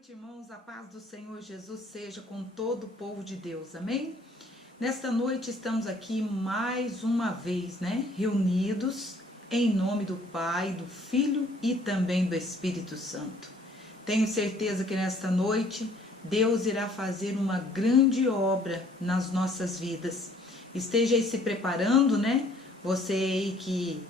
noite, irmãos. A paz do Senhor Jesus seja com todo o povo de Deus, amém? Nesta noite estamos aqui mais uma vez, reunidos em nome do Pai, do Filho e também do Espírito Santo. Tenho certeza que nesta noite Deus irá fazer uma grande obra nas nossas vidas. Esteja aí se preparando, Você aí que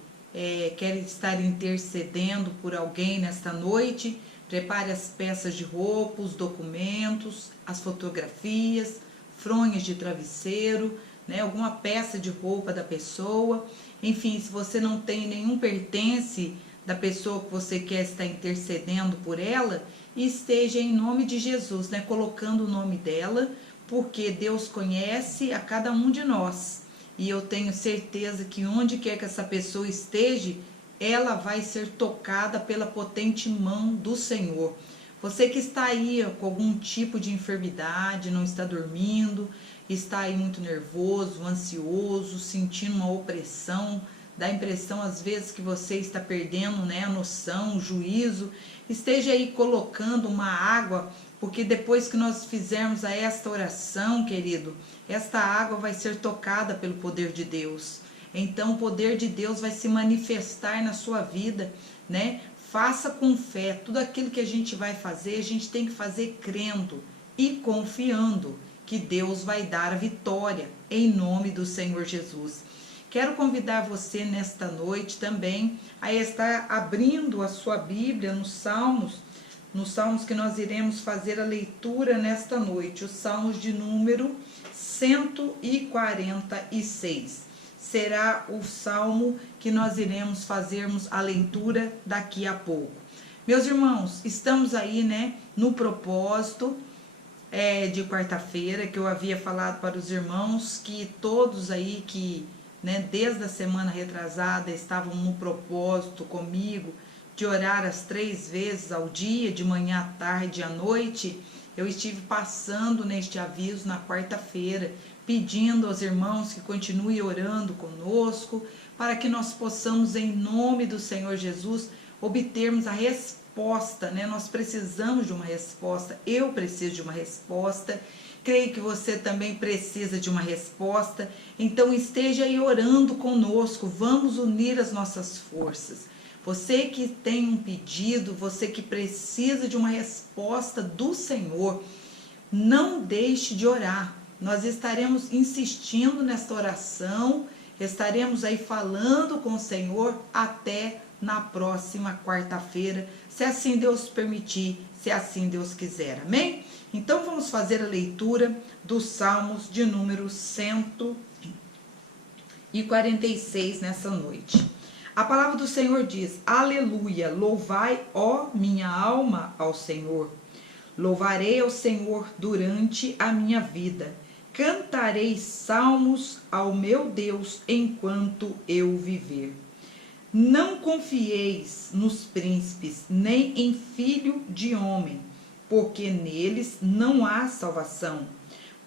quer estar intercedendo por alguém nesta noite, prepare as peças de roupa, os documentos, as fotografias, fronhas de travesseiro, alguma peça de roupa da pessoa. Enfim, se você não tem nenhum pertence da pessoa que você quer estar intercedendo por ela, esteja em nome de Jesus, colocando o nome dela, porque Deus conhece a cada um de nós. E eu tenho certeza que onde quer que essa pessoa esteja, ela vai ser tocada pela potente mão do Senhor. Você que está aí com algum tipo de enfermidade, não está dormindo, está aí muito nervoso, ansioso, sentindo uma opressão, dá a impressão às vezes que você está perdendo a noção, o juízo, esteja aí colocando uma água, porque depois que nós fizermos esta oração, querido, esta água vai ser tocada pelo poder de Deus. Então o poder de Deus vai se manifestar na sua vida, Faça com fé. Tudo aquilo que a gente vai fazer, a gente tem que fazer crendo e confiando que Deus vai dar a vitória em nome do Senhor Jesus. Quero convidar você nesta noite também a estar abrindo a sua Bíblia nos Salmos que nós iremos fazer a leitura nesta noite, os Salmos de número 146. Será o salmo que nós iremos fazermos a leitura daqui a pouco. Meus irmãos, estamos aí, no propósito de quarta-feira, que eu havia falado para os irmãos, que todos aí que, desde a semana retrasada, estavam no propósito comigo, de orar as 3 vezes ao dia, de manhã à tarde e à noite. Eu estive passando neste aviso na quarta-feira, pedindo aos irmãos que continuem orando conosco, para que nós possamos, em nome do Senhor Jesus, obtermos a resposta, Nós precisamos de uma resposta, eu preciso de uma resposta, creio que você também precisa de uma resposta, então esteja aí orando conosco, vamos unir as nossas forças. Você que tem um pedido, você que precisa de uma resposta do Senhor, não deixe de orar. Nós estaremos insistindo nesta oração, estaremos aí falando com o Senhor até na próxima quarta-feira, se assim Deus permitir, se assim Deus quiser, amém? Então vamos fazer a leitura dos Salmos de número 146 nessa noite. A palavra do Senhor diz: aleluia, louvai, ó minha alma, ao Senhor. Louvarei ao Senhor durante a minha vida. Cantarei salmos ao meu Deus enquanto eu viver. Não confieis nos príncipes, nem em filho de homem, porque neles não há salvação.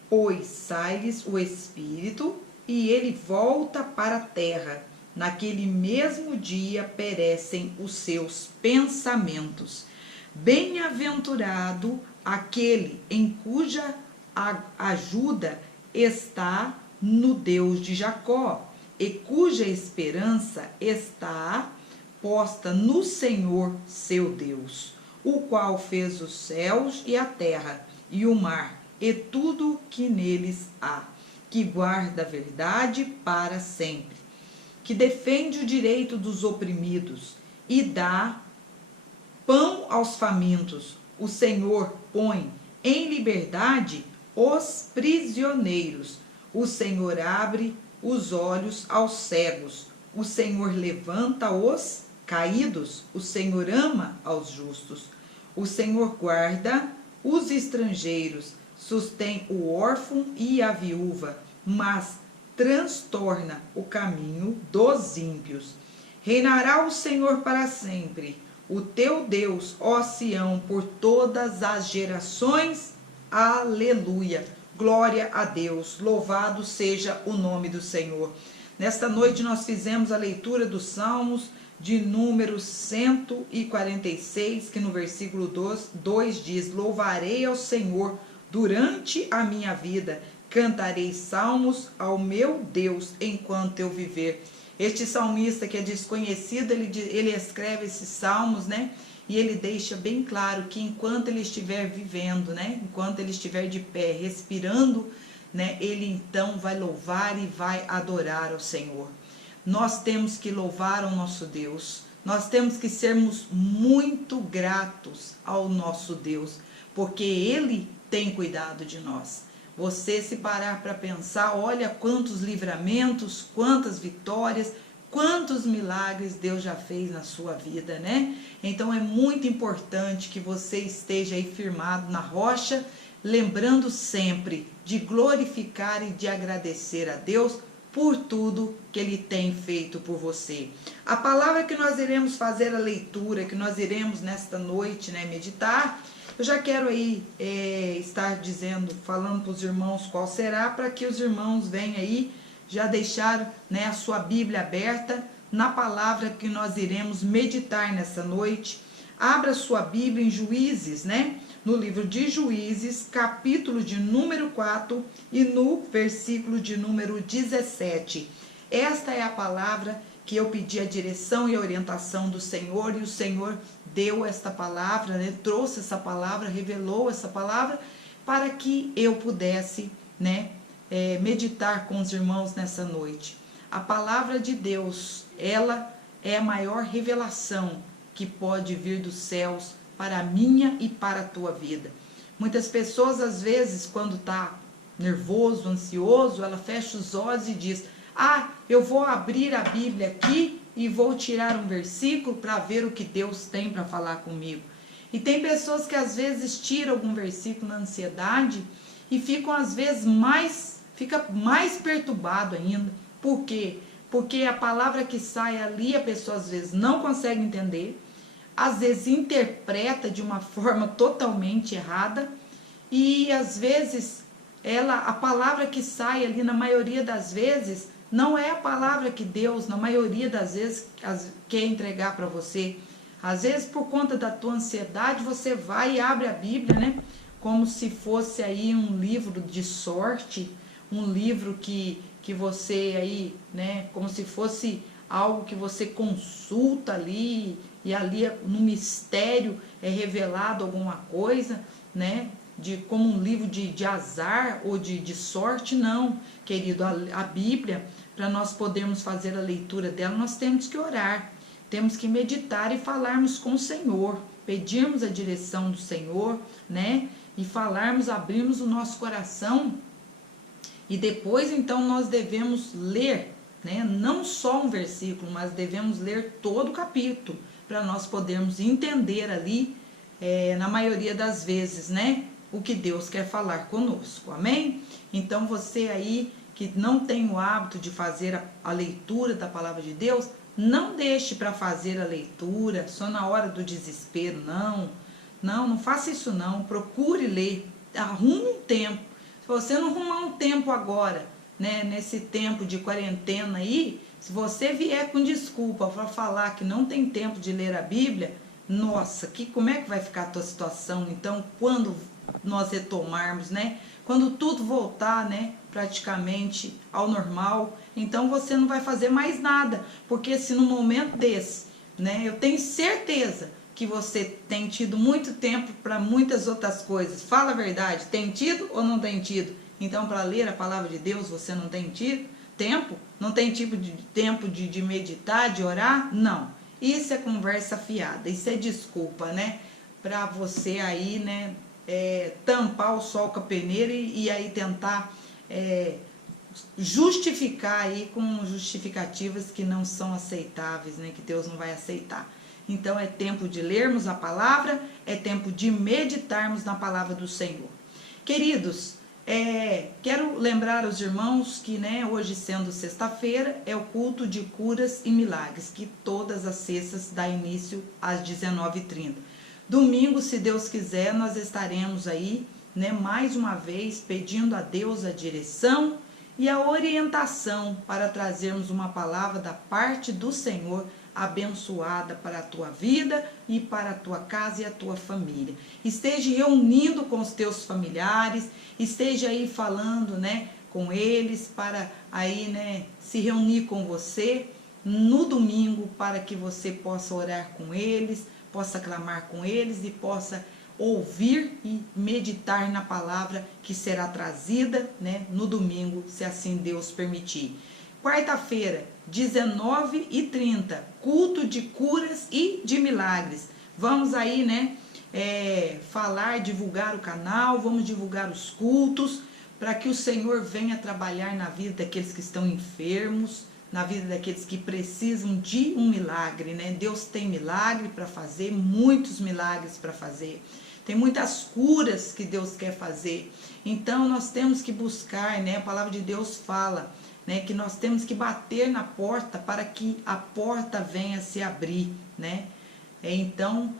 Pois sai-lhes o espírito e ele volta para a terra. Naquele mesmo dia perecem os seus pensamentos. Bem-aventurado aquele em cuja ajuda está no Deus de Jacó, e cuja esperança está posta no Senhor seu Deus, o qual fez os céus e a terra, e o mar, e tudo que neles há, que guarda a verdade para sempre, que defende o direito dos oprimidos e dá pão aos famintos. O Senhor põe em liberdade os prisioneiros. O Senhor abre os olhos aos cegos. O Senhor levanta os caídos. O Senhor ama aos justos. O Senhor guarda os estrangeiros, sustém o órfão e a viúva, mas transtorna o caminho dos ímpios. Reinará o Senhor para sempre, o teu Deus, ó Sião, por todas as gerações. Aleluia. Glória a Deus. Louvado seja o nome do Senhor. Nesta noite nós fizemos a leitura dos Salmos de número 146, que no versículo 2 diz: louvarei ao Senhor durante a minha vida, cantarei salmos ao meu Deus enquanto eu viver. Este salmista, que é desconhecido, ele escreve esses salmos, né? E ele deixa bem claro que enquanto ele estiver vivendo, né? Enquanto ele estiver de pé, respirando, né? Ele então vai louvar e vai adorar ao Senhor. Nós temos que louvar ao nosso Deus. Nós temos que sermos muito gratos ao nosso Deus, porque Ele tem cuidado de nós. Você, se parar para pensar, olha quantos livramentos, quantas vitórias, quantos milagres Deus já fez na sua vida, né? Então é muito importante que você esteja aí firmado na rocha, lembrando sempre de glorificar e de agradecer a Deus por tudo que Ele tem feito por você. A palavra que nós iremos fazer a leitura, que nós iremos nesta noite, né, meditar, eu já quero aí estar dizendo, falando para os irmãos qual será, para que os irmãos venham aí já deixar, né, a sua Bíblia aberta na palavra que nós iremos meditar nessa noite. Abra sua Bíblia em Juízes, né? No livro de Juízes, capítulo de número 4 e no versículo de número 17. Esta é a palavra que eu pedi a direção e a orientação do Senhor, e o Senhor deu esta palavra, né? Trouxe essa palavra, revelou essa palavra, para que eu pudesse, né, meditar com os irmãos nessa noite. A palavra de Deus, ela é a maior revelação que pode vir dos céus para a minha e para a tua vida. Muitas pessoas, às vezes, quando está nervoso, ansioso, ela fecha os olhos e diz: ah, eu vou abrir a Bíblia aqui e vou tirar um versículo para ver o que Deus tem para falar comigo. E tem pessoas que às vezes tiram algum versículo na ansiedade e ficam às vezes fica mais perturbado ainda. Por quê? Porque a palavra que sai ali a pessoa às vezes não consegue entender, às vezes interpreta de uma forma totalmente errada, e às vezes a palavra que sai ali, na maioria das vezes, não é a palavra que Deus, na maioria das vezes, quer entregar para você. Às vezes, por conta da tua ansiedade, você vai e abre a Bíblia, né? Como se fosse aí um livro de sorte, um livro que você aí, né? Como se fosse algo que você consulta ali, e ali no mistério é revelado alguma coisa, né? Como um livro de azar ou de sorte. Não, querido, a Bíblia, para nós podermos fazer a leitura dela, nós temos que orar, temos que meditar e falarmos com o Senhor, pedirmos a direção do Senhor, né? E falarmos, abrirmos o nosso coração, e depois então nós devemos ler, né? Não só um versículo, mas devemos ler todo o capítulo, para nós podermos entender ali, na maioria das vezes, né, o que Deus quer falar conosco, amém? Então você aí que não tem o hábito de fazer a leitura da palavra de Deus, não deixe para fazer a leitura só na hora do desespero, não faça isso não, procure ler, arrume um tempo. Se você não arrumar um tempo agora, né, nesse tempo de quarentena aí, se você vier com desculpa para falar que não tem tempo de ler a Bíblia, nossa, como é que vai ficar a tua situação? Então, quando nós retomarmos, né? Quando tudo voltar, né, praticamente ao normal, então você não vai fazer mais nada, porque se no momento desse, né, eu tenho certeza que você tem tido muito tempo para muitas outras coisas. Fala a verdade, tem tido ou não tem tido? Então, para ler a palavra de Deus, você não tem tido tempo? Não tem tipo de tempo de meditar, de orar? Não. Isso é conversa fiada, isso é desculpa, né? Para você aí, né, tampar o sol com a peneira e aí tentar justificar aí com justificativas que não são aceitáveis, né? Que Deus não vai aceitar. Então é tempo de lermos a palavra, é tempo de meditarmos na palavra do Senhor. Queridos, quero lembrar aos irmãos que, né, hoje sendo sexta-feira, é o culto de curas e milagres, que todas as sextas dá início às 19h30. Domingo, se Deus quiser, nós estaremos aí, né, mais uma vez pedindo a Deus a direção e a orientação para trazermos uma palavra da parte do Senhor abençoada para a tua vida e para a tua casa e a tua família. Esteja reunindo com os teus familiares, esteja aí falando, né, com eles, para aí, né, se reunir com você no domingo, para que você possa orar com eles, possa clamar com eles e possa ouvir e meditar na palavra que será trazida, né, no domingo, se assim Deus permitir. Quarta-feira, 19h30, culto de curas e de milagres. Vamos aí, né, falar, divulgar o canal, vamos divulgar os cultos, para que o Senhor venha trabalhar na vida daqueles que estão enfermos, na vida daqueles que precisam de um milagre, né? Deus tem milagre para fazer, muitos milagres para fazer. Tem muitas curas que Deus quer fazer. Então nós temos que buscar, né? A palavra de Deus fala, né, que nós temos que bater na porta para que a porta venha se abrir, né? Então,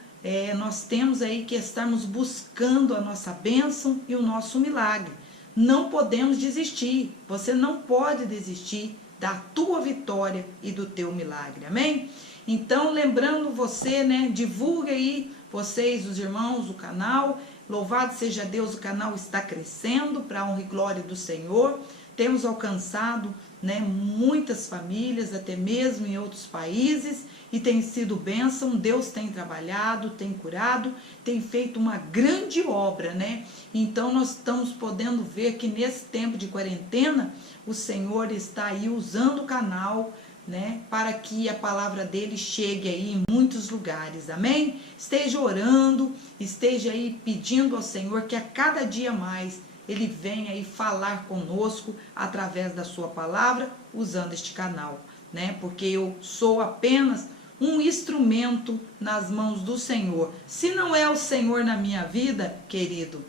nós temos aí que estarmos buscando a nossa bênção e o nosso milagre. Não podemos desistir. Você não pode desistir da tua vitória e do teu milagre. Amém? Então, lembrando você, né, divulgue aí, vocês, os irmãos, o canal. Louvado seja Deus, o canal está crescendo para a honra e glória do Senhor. Temos alcançado, né, muitas famílias, até mesmo em outros países, e tem sido bênção. Deus tem trabalhado, tem curado, tem feito uma grande obra, né? Então nós estamos podendo ver que nesse tempo de quarentena, o Senhor está aí usando o canal, né, para que a palavra dele chegue aí em muitos lugares. Amém? Esteja orando, esteja aí pedindo ao Senhor que a cada dia mais ele venha aí falar conosco através da sua palavra, usando este canal, né? Porque eu sou apenas um instrumento nas mãos do Senhor. Se não é o Senhor na minha vida, querido,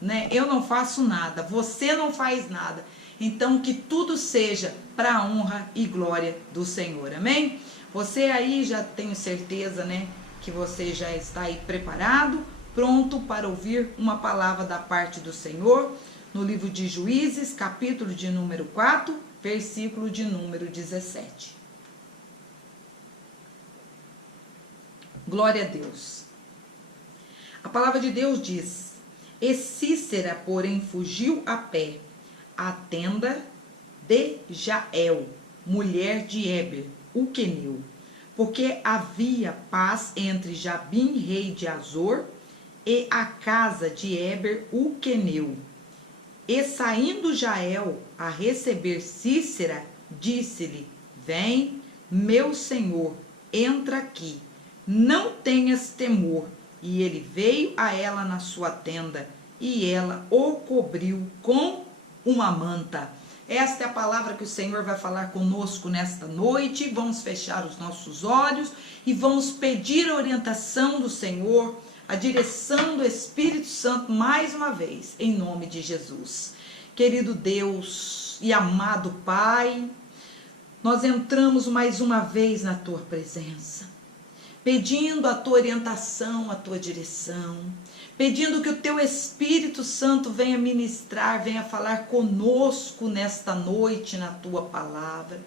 né, eu não faço nada, você não faz nada. Então que tudo seja para a honra e glória do Senhor. Amém? Você aí, já tenho certeza, né, que você já está aí preparado, pronto para ouvir uma palavra da parte do Senhor, no livro de Juízes, capítulo de número 4, versículo de número 17. Glória a Deus. A palavra de Deus diz: E Cícera, porém, fugiu a pé à tenda de Jael, mulher de Éber, o queneu, porque havia paz entre Jabim, rei de Azor, e a casa de Éber, o queneu. E saindo Jael a receber Cícera, disse-lhe: Vem, meu senhor, entra aqui, não tenhas temor. E ele veio a ela na sua tenda, e ela o cobriu com uma manta. Esta é a palavra que o Senhor vai falar conosco nesta noite. Vamos fechar os nossos olhos e vamos pedir a orientação do Senhor, a direção do Espírito Santo mais uma vez, em nome de Jesus. Querido Deus e amado Pai, nós entramos mais uma vez na Tua presença, pedindo a Tua orientação, a Tua direção, pedindo que o Teu Espírito Santo venha ministrar, venha falar conosco nesta noite na Tua palavra.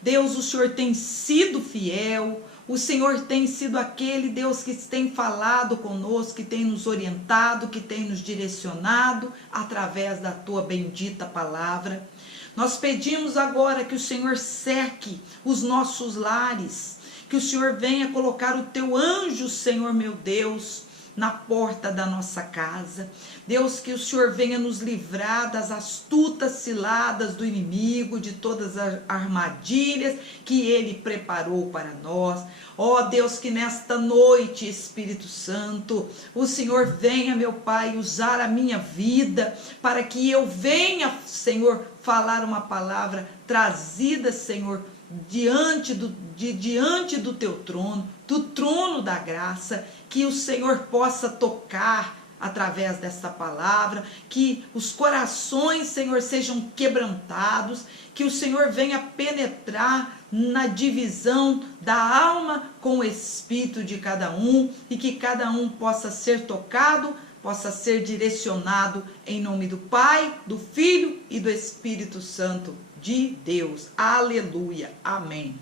Deus, o Senhor tem sido fiel, o Senhor tem sido aquele Deus que tem falado conosco, que tem nos orientado, que tem nos direcionado através da Tua bendita palavra. Nós pedimos agora que o Senhor cerque os nossos lares, que o Senhor venha colocar o Teu anjo, Senhor meu Deus, na porta da nossa casa. Deus, que o Senhor venha nos livrar das astutas ciladas do inimigo, de todas as armadilhas que ele preparou para nós. Ó Deus, que nesta noite, Espírito Santo, o Senhor venha, meu Pai, usar a minha vida para que eu venha, Senhor, falar uma palavra trazida, Senhor, diante do Teu trono, do trono da graça, que o Senhor possa tocar através dessa palavra, que os corações, Senhor, sejam quebrantados, que o Senhor venha penetrar na divisão da alma com o espírito de cada um, e que cada um possa ser tocado, possa ser direcionado em nome do Pai, do Filho e do Espírito Santo de Deus. Aleluia. Amém.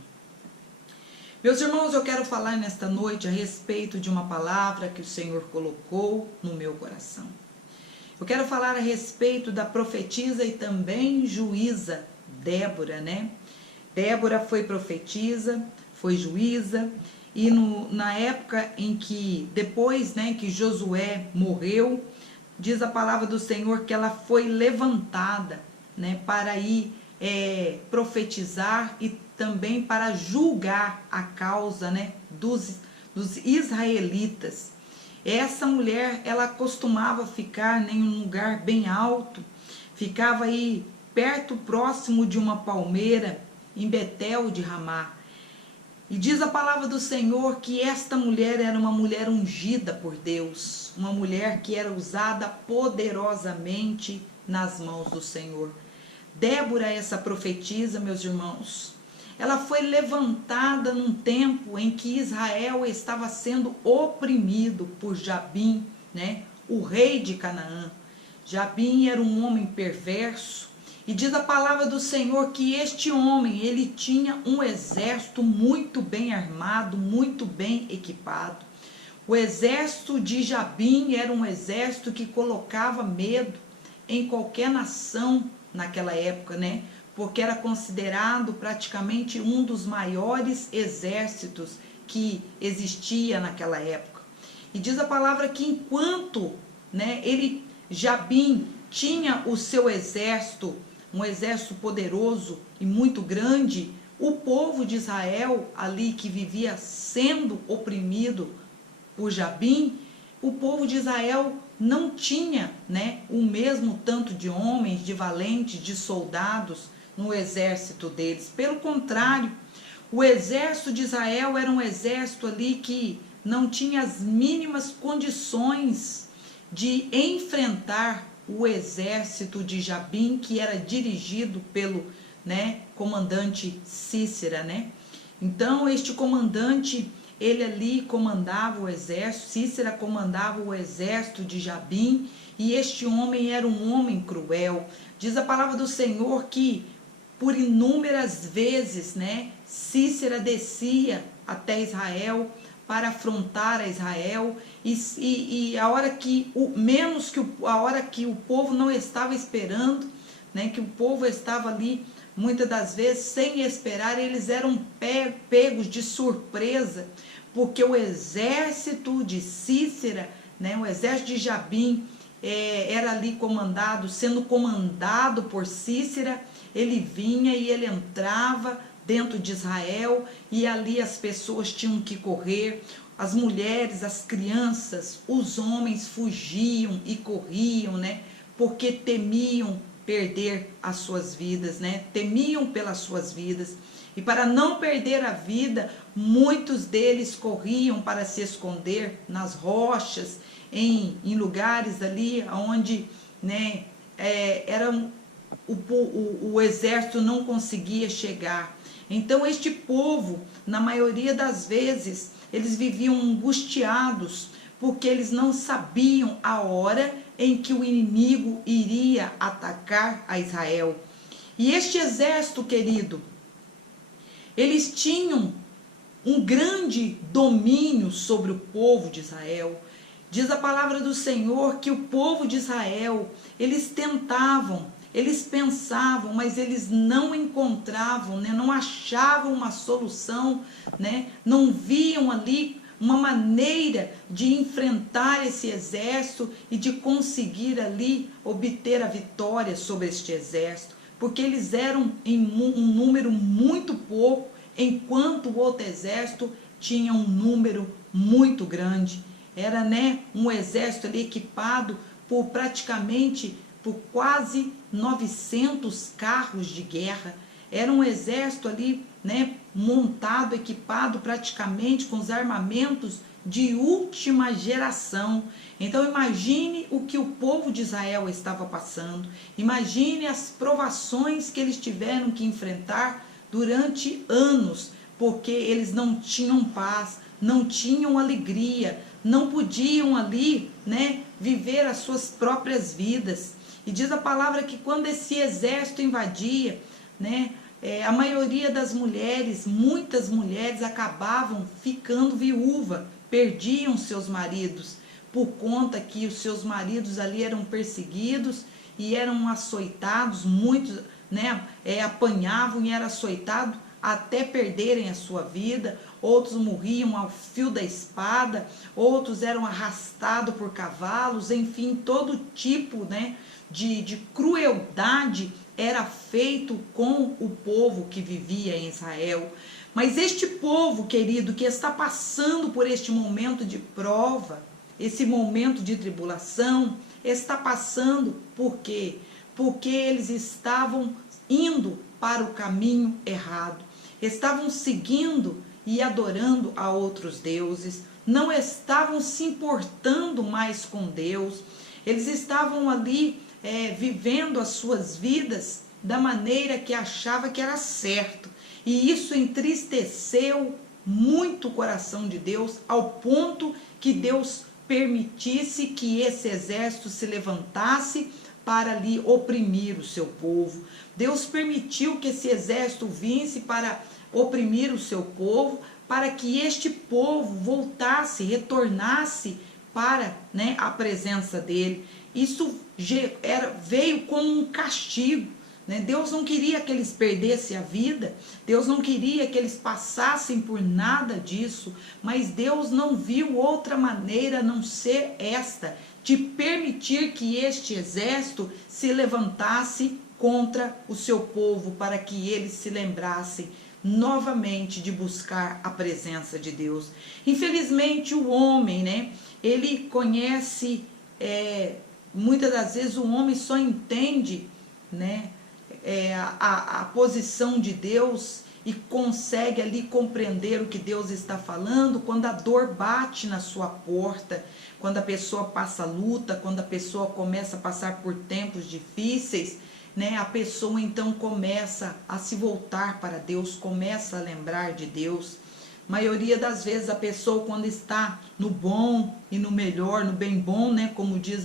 Meus irmãos, eu quero falar nesta noite a respeito de uma palavra que o Senhor colocou no meu coração. Eu quero falar a respeito da profetisa e também juíza Débora, né? Débora foi profetisa, foi juíza, e na época em que, depois, né, que Josué morreu, diz a palavra do Senhor que ela foi levantada, né, para ir profetizar e também para julgar a causa, né, dos israelitas. Essa mulher, ela costumava ficar em um lugar bem alto, ficava aí perto, próximo de uma palmeira, em Betel de Ramá. E diz a palavra do Senhor que esta mulher era uma mulher ungida por Deus, uma mulher que era usada poderosamente nas mãos do Senhor. Débora, essa profetisa, meus irmãos, ela foi levantada num tempo em que Israel estava sendo oprimido por Jabim, né, o rei de Canaã. Jabim era um homem perverso, e diz a palavra do Senhor que este homem, ele tinha um exército muito bem armado, muito bem equipado. O exército de Jabim era um exército que colocava medo em qualquer nação naquela época, né? Porque era considerado praticamente um dos maiores exércitos que existia naquela época. E diz a palavra que enquanto, né, Jabim tinha o seu exército, um exército poderoso e muito grande, o povo de Israel ali que vivia sendo oprimido por Jabim, o povo de Israel não tinha, né, o mesmo tanto de homens, de valentes, de soldados no exército deles. Pelo contrário, o exército de Israel era um exército ali que não tinha as mínimas condições de enfrentar o exército de Jabim, que era dirigido pelo, né, comandante Cícera, né? Então, este comandante, ele ali comandava o exército, Cícera comandava o exército de Jabim, e este homem era um homem cruel. Diz a palavra do Senhor que por inúmeras vezes, né, Cícera descia até Israel para afrontar a Israel, e a hora que a hora que o povo não estava esperando, né, que o povo estava ali muitas das vezes sem esperar, eles eram pegos de surpresa, porque o exército de Cícera, né, o exército de Jabim, era ali sendo comandado por Cícera. Ele vinha e ele entrava dentro de Israel, e ali as pessoas tinham que correr, as mulheres, as crianças, os homens fugiam e corriam, né? Porque temiam perder as suas vidas, né? Temiam pelas suas vidas. E para não perder a vida, muitos deles corriam para se esconder nas rochas, em lugares ali onde, né, o exército não conseguia chegar. Então este povo, na maioria das vezes, eles viviam angustiados, porque eles não sabiam a hora em que o inimigo iria atacar a Israel. E este exército, querido, eles tinham um grande domínio sobre o povo de Israel. Diz a palavra do Senhor que o povo de Israel, eles tentavam, eles pensavam, mas eles não encontravam, né? Não achavam uma solução, né? Não viam ali uma maneira de enfrentar esse exército e de conseguir ali obter a vitória sobre este exército, porque eles eram em um número muito pouco, enquanto o outro exército tinha um número muito grande. Era, né, um exército ali equipado por quase 900 carros de guerra. Era um exército ali, né, montado, equipado praticamente com os armamentos de última geração. Então imagine o que o povo de Israel estava passando. Imagine as provações que eles tiveram que enfrentar durante anos, porque eles não tinham paz, não tinham alegria, não podiam ali, né, viver as suas próprias vidas. E diz a palavra que quando esse exército invadia, né, a maioria das mulheres, muitas mulheres acabavam ficando viúva, perdiam seus maridos, por conta que os seus maridos ali eram perseguidos e eram açoitados, muitos, né, apanhavam e eram açoitados até perderem a sua vida. Outros morriam ao fio da espada, outros eram arrastados por cavalos, enfim, todo tipo, né, de crueldade era feito com o povo que vivia em Israel. Mas este povo, querido, que está passando por este momento de prova, esse momento de tribulação, está passando por quê? Porque eles estavam indo para o caminho errado, estavam seguindo e adorando a outros deuses, não estavam se importando mais com Deus, eles estavam ali vivendo as suas vidas da maneira que achava que era certo, e isso entristeceu muito o coração de Deus, ao ponto que Deus permitisse que esse exército se levantasse para ali oprimir o seu povo. Deus permitiu que esse exército visse para oprimir o seu povo, para que este povo voltasse, retornasse para, né, a presença dele. Isso veio como um castigo, né? Deus não queria que eles perdessem a vida, Deus não queria que eles passassem por nada disso, mas Deus não viu outra maneira a não ser esta, de permitir que este exército se levantasse contra o seu povo, para que eles se lembrassem novamente de buscar a presença de Deus. Infelizmente o homem, né, ele conhece, muitas das vezes o homem só entende, né, a posição de Deus e consegue ali compreender o que Deus está falando quando a dor bate na sua porta, quando a pessoa passa luta, quando a pessoa começa a passar por tempos difíceis, né, a pessoa então começa a se voltar para Deus, começa a lembrar de Deus. Maioria das vezes a pessoa, quando está no bom e no melhor, no bem bom, né, como diz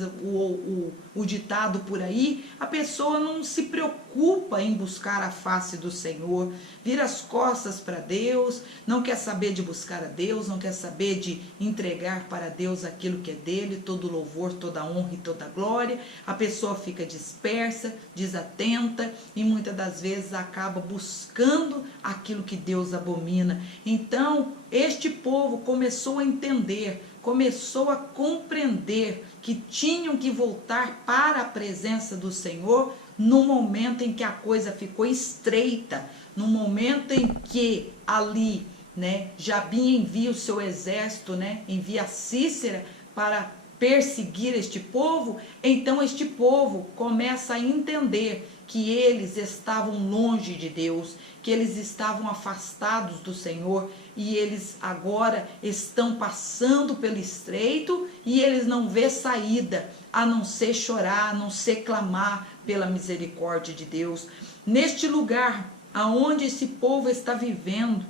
o ditado por aí, a pessoa não se preocupa em buscar a face do Senhor, vira as costas para Deus, não quer saber de buscar a Deus, não quer saber de entregar para Deus aquilo que é dele, todo louvor, toda honra e toda glória. A pessoa fica dispersa, desatenta e muitas das vezes acaba buscando aquilo que Deus abomina. Então, este povo começou a entender, começou a compreender que tinham que voltar para a presença do Senhor no momento em que a coisa ficou estreita, no momento em que ali, né, Jabim envia o seu exército, né, envia Sísera para perseguir este povo. Então este povo começa a entender que eles estavam longe de Deus, que eles estavam afastados do Senhor, e eles agora estão passando pelo estreito e eles não vê saída, a não ser chorar, a não ser clamar pela misericórdia de Deus. Neste lugar aonde esse povo está vivendo,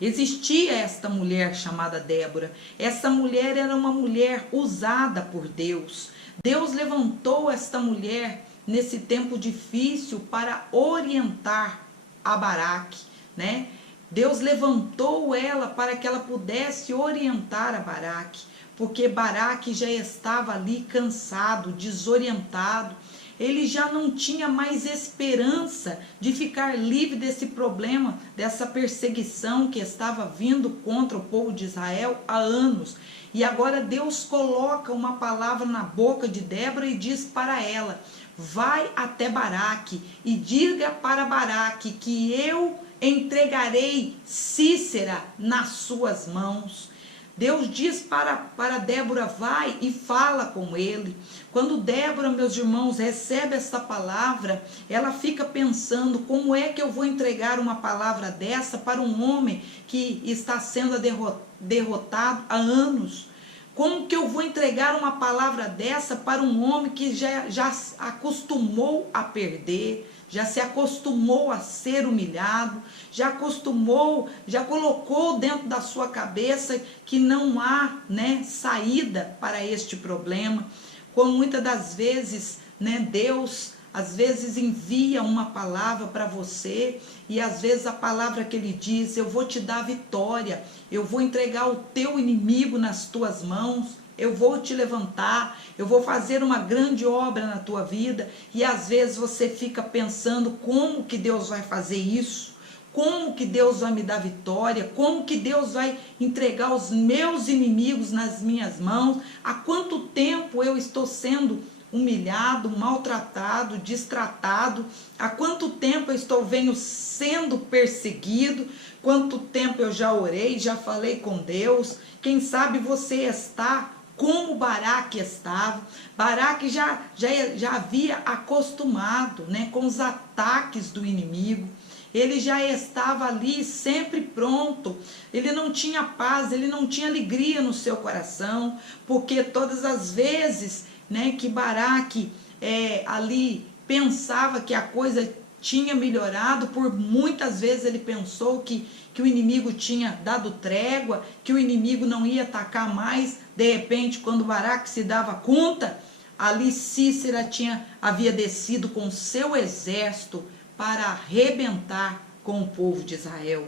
existia esta mulher chamada Débora. Essa mulher era uma mulher usada por Deus. Deus levantou esta mulher nesse tempo difícil para orientar a Baraque, né? Deus levantou ela para que ela pudesse orientar a Baraque, porque Baraque já estava ali cansado, desorientado. Ele já não tinha mais esperança de ficar livre desse problema, dessa perseguição que estava vindo contra o povo de Israel há anos. E agora Deus coloca uma palavra na boca de Débora e diz para ela: vai até Baraque e diga para Baraque que eu entregarei Sísera nas suas mãos. Deus diz para Débora: vai e fala com ele. Quando Débora, meus irmãos, recebe essa palavra, ela fica pensando: como é que eu vou entregar uma palavra dessa para um homem que está sendo derrotado há anos? Como que eu vou entregar uma palavra dessa para um homem que já acostumou a perder, já se acostumou a ser humilhado, já colocou dentro da sua cabeça que não há, né, saída para este problema? Como muitas das vezes, né, Deus às vezes envia uma palavra para você, e às vezes a palavra que ele diz: eu vou te dar vitória, eu vou entregar o teu inimigo nas tuas mãos, eu vou te levantar, eu vou fazer uma grande obra na tua vida. E às vezes você fica pensando: como que Deus vai fazer isso? Como que Deus vai me dar vitória? Como que Deus vai entregar os meus inimigos nas minhas mãos? Há quanto tempo eu estou sendo humilhado, maltratado, destratado? Há quanto tempo eu estou sendo perseguido? Quanto tempo eu já orei, já falei com Deus? Quem sabe você está como Baraque estava. Baraque já havia acostumado, né, com os ataques do inimigo. Ele já estava ali sempre pronto. Ele não tinha paz, ele não tinha alegria no seu coração, porque todas as vezes, né, que Baraque ali pensava que a coisa tinha melhorado, por muitas vezes ele pensou que o inimigo tinha dado trégua, que o inimigo não ia atacar mais. De repente, quando Baraque se dava conta, ali Cícera havia descido com seu exército para arrebentar com o povo de Israel.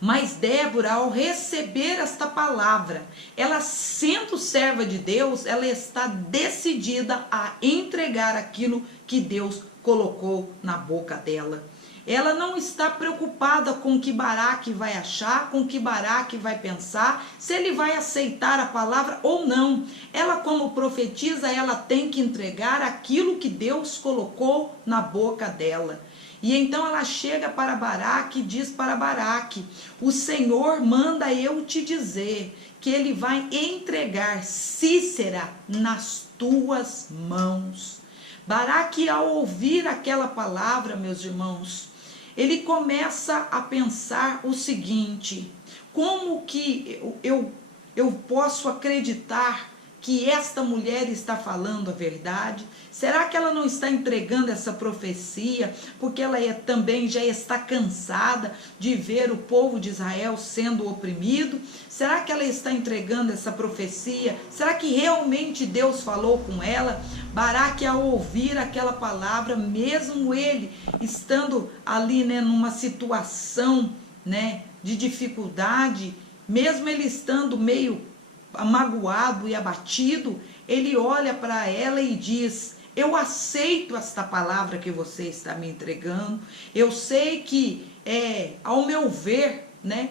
Mas Débora, ao receber esta palavra, ela, sendo serva de Deus, ela está decidida a entregar aquilo que Deus colocou na boca dela. Ela não está preocupada com o que Baraque vai achar, com o que Baraque vai pensar, se ele vai aceitar a palavra ou não. Ela, como profetisa, ela tem que entregar aquilo que Deus colocou na boca dela. E então ela chega para Baraque e diz para Baraque: o Senhor manda eu te dizer que ele vai entregar Cícera nas tuas mãos. Baraque, ao ouvir aquela palavra, meus irmãos, ele começa a pensar o seguinte: como que eu posso acreditar que esta mulher está falando a verdade? Será que ela não está entregando essa profecia porque ela também já está cansada de ver o povo de Israel sendo oprimido? Será que ela está entregando essa profecia? Será que realmente Deus falou com ela? Baraque, ao ouvir aquela palavra, mesmo ele estando ali, né, numa situação, né, de dificuldade, mesmo ele estando meio magoado e abatido, ele olha para ela e diz: eu aceito esta palavra que você está me entregando. Eu sei que, ao meu ver, né,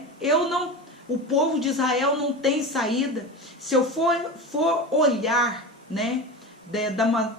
o povo de Israel não tem saída. Se eu for olhar, né,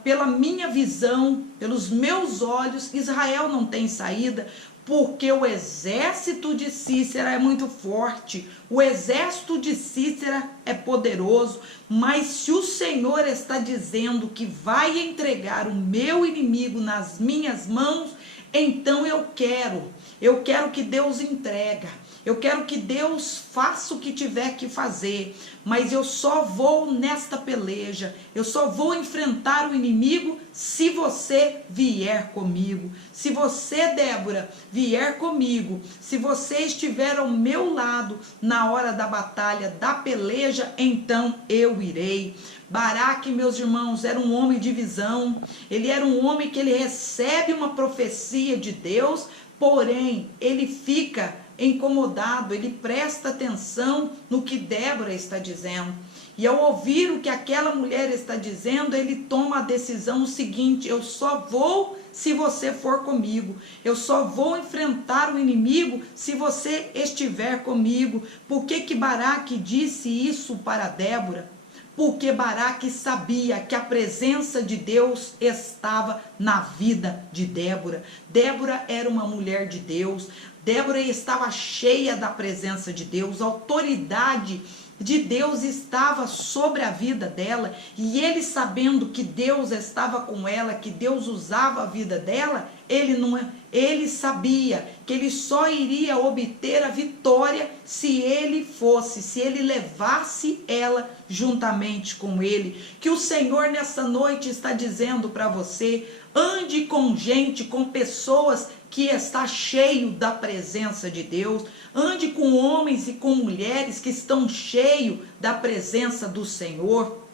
pela minha visão, pelos meus olhos, Israel não tem saída, porque o exército de Cícera é muito forte, o exército de Cícera é poderoso, mas se o Senhor está dizendo que vai entregar o meu inimigo nas minhas mãos, então eu quero que Deus entregue. Eu quero que Deus faça o que tiver que fazer, mas eu só vou nesta peleja, eu só vou enfrentar o inimigo se você vier comigo. Se você, Débora, vier comigo, se você estiver ao meu lado na hora da batalha, da peleja, então eu irei. Baraque, meus irmãos, era um homem de visão, ele era um homem que ele recebe uma profecia de Deus, porém ele fica incomodado, ele presta atenção no que Débora está dizendo. E ao ouvir o que aquela mulher está dizendo, ele toma a decisão seguinte: eu só vou se você for comigo. Eu só vou enfrentar o inimigo se você estiver comigo. Por que Baraque disse isso para Débora? Porque Baraque sabia que a presença de Deus estava na vida de Débora. Débora era uma mulher de Deus. Débora estava cheia da presença de Deus, a autoridade de Deus estava sobre a vida dela, e ele, sabendo que Deus estava com ela, que Deus usava a vida dela, ele sabia que ele só iria obter a vitória se ele levasse ela juntamente com ele. Que o Senhor nessa noite está dizendo para você: ande com gente, com pessoas que está cheio da presença de Deus. Ande com homens e com mulheres que estão cheios da presença do Senhor.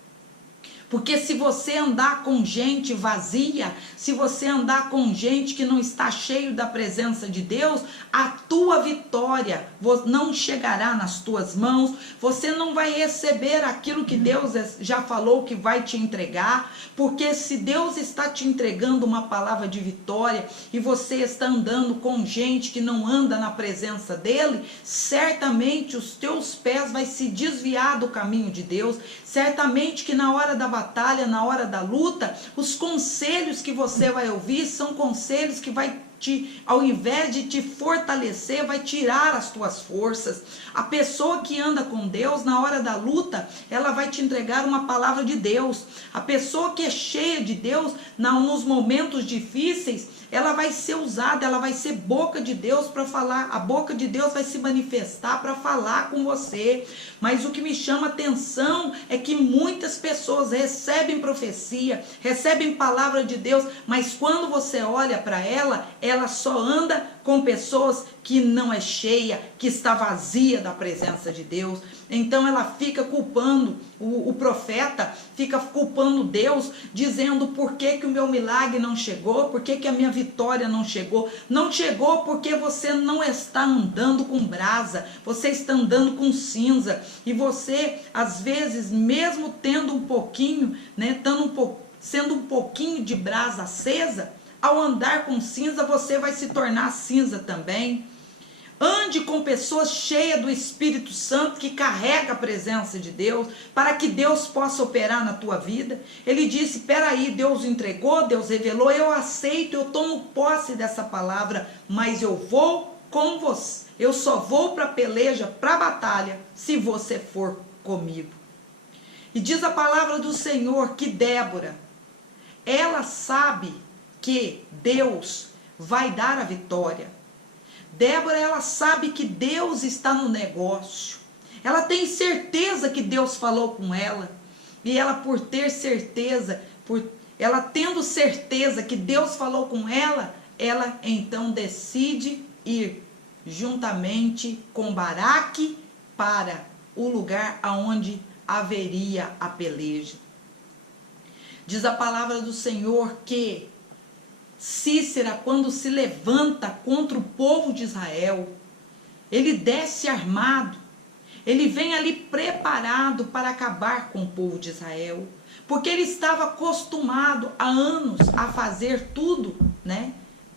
Porque se você andar com gente vazia, se você andar com gente que não está cheio da presença de Deus, a tua vitória não chegará nas tuas mãos, você não vai receber aquilo que Deus já falou que vai te entregar, porque se Deus está te entregando uma palavra de vitória e você está andando com gente que não anda na presença dele, certamente os teus pés vai se desviar do caminho de Deus, certamente que na hora da batalha, na hora da luta, os conselhos que você vai ouvir são conselhos que vai ao invés de te fortalecer, vai tirar as tuas forças. A pessoa que anda com Deus, na hora da luta, ela vai te entregar uma palavra de Deus. A pessoa que é cheia de Deus, nos momentos difíceis, ela vai ser usada, ela vai ser boca de Deus para falar, a boca de Deus vai se manifestar para falar com você. Mas o que me chama atenção é que muitas pessoas recebem profecia, recebem palavra de Deus, mas quando você olha para ela só anda com pessoas que não é cheia, que está vazia da presença de Deus. Então ela fica culpando, o profeta fica culpando Deus, dizendo por que o meu milagre não chegou, por que a minha vitória não chegou. Não chegou porque você não está andando com brasa, você está andando com cinza. E você, às vezes, mesmo tendo um pouquinho, sendo um pouquinho de brasa acesa, ao andar com cinza, você vai se tornar cinza também. Ande com pessoas cheias do Espírito Santo, que carrega a presença de Deus, para que Deus possa operar na tua vida. Ele disse, peraí, Deus entregou, Deus revelou, eu aceito, eu tomo posse dessa palavra, mas eu vou com você. Eu só vou para a peleja, para a batalha, se você for comigo. E diz a palavra do Senhor que Débora, ela sabe que Deus vai dar a vitória. Débora, ela sabe que Deus está no negócio. Ela tem certeza que Deus falou com ela. E ela, por ter certeza, ela tendo certeza que Deus falou com ela, ela então decide ir juntamente com Baraque para o lugar aonde haveria a peleja. Diz a palavra do Senhor que Cícera, quando se levanta contra o povo de Israel, ele desce armado, ele vem ali preparado para acabar com o povo de Israel, porque ele estava acostumado há anos a fazer tudo,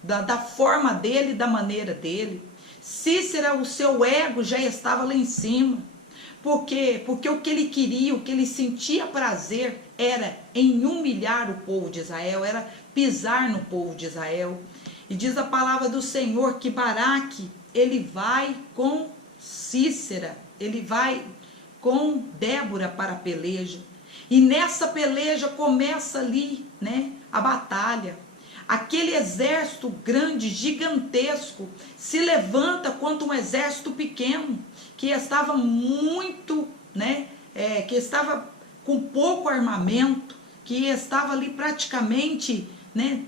da forma dele, da maneira dele. Cícera, o seu ego já estava lá em cima. Por quê? Porque o que ele queria, o que ele sentia prazer era em humilhar o povo de Israel, era pisar no povo de Israel. E diz a palavra do Senhor que Baraque, ele vai com Cícera, ele vai com Débora para a peleja. E nessa peleja começa ali, a batalha. Aquele exército grande, gigantesco, se levanta contra um exército pequeno, que estava muito, que estava com pouco armamento, que estava ali praticamente,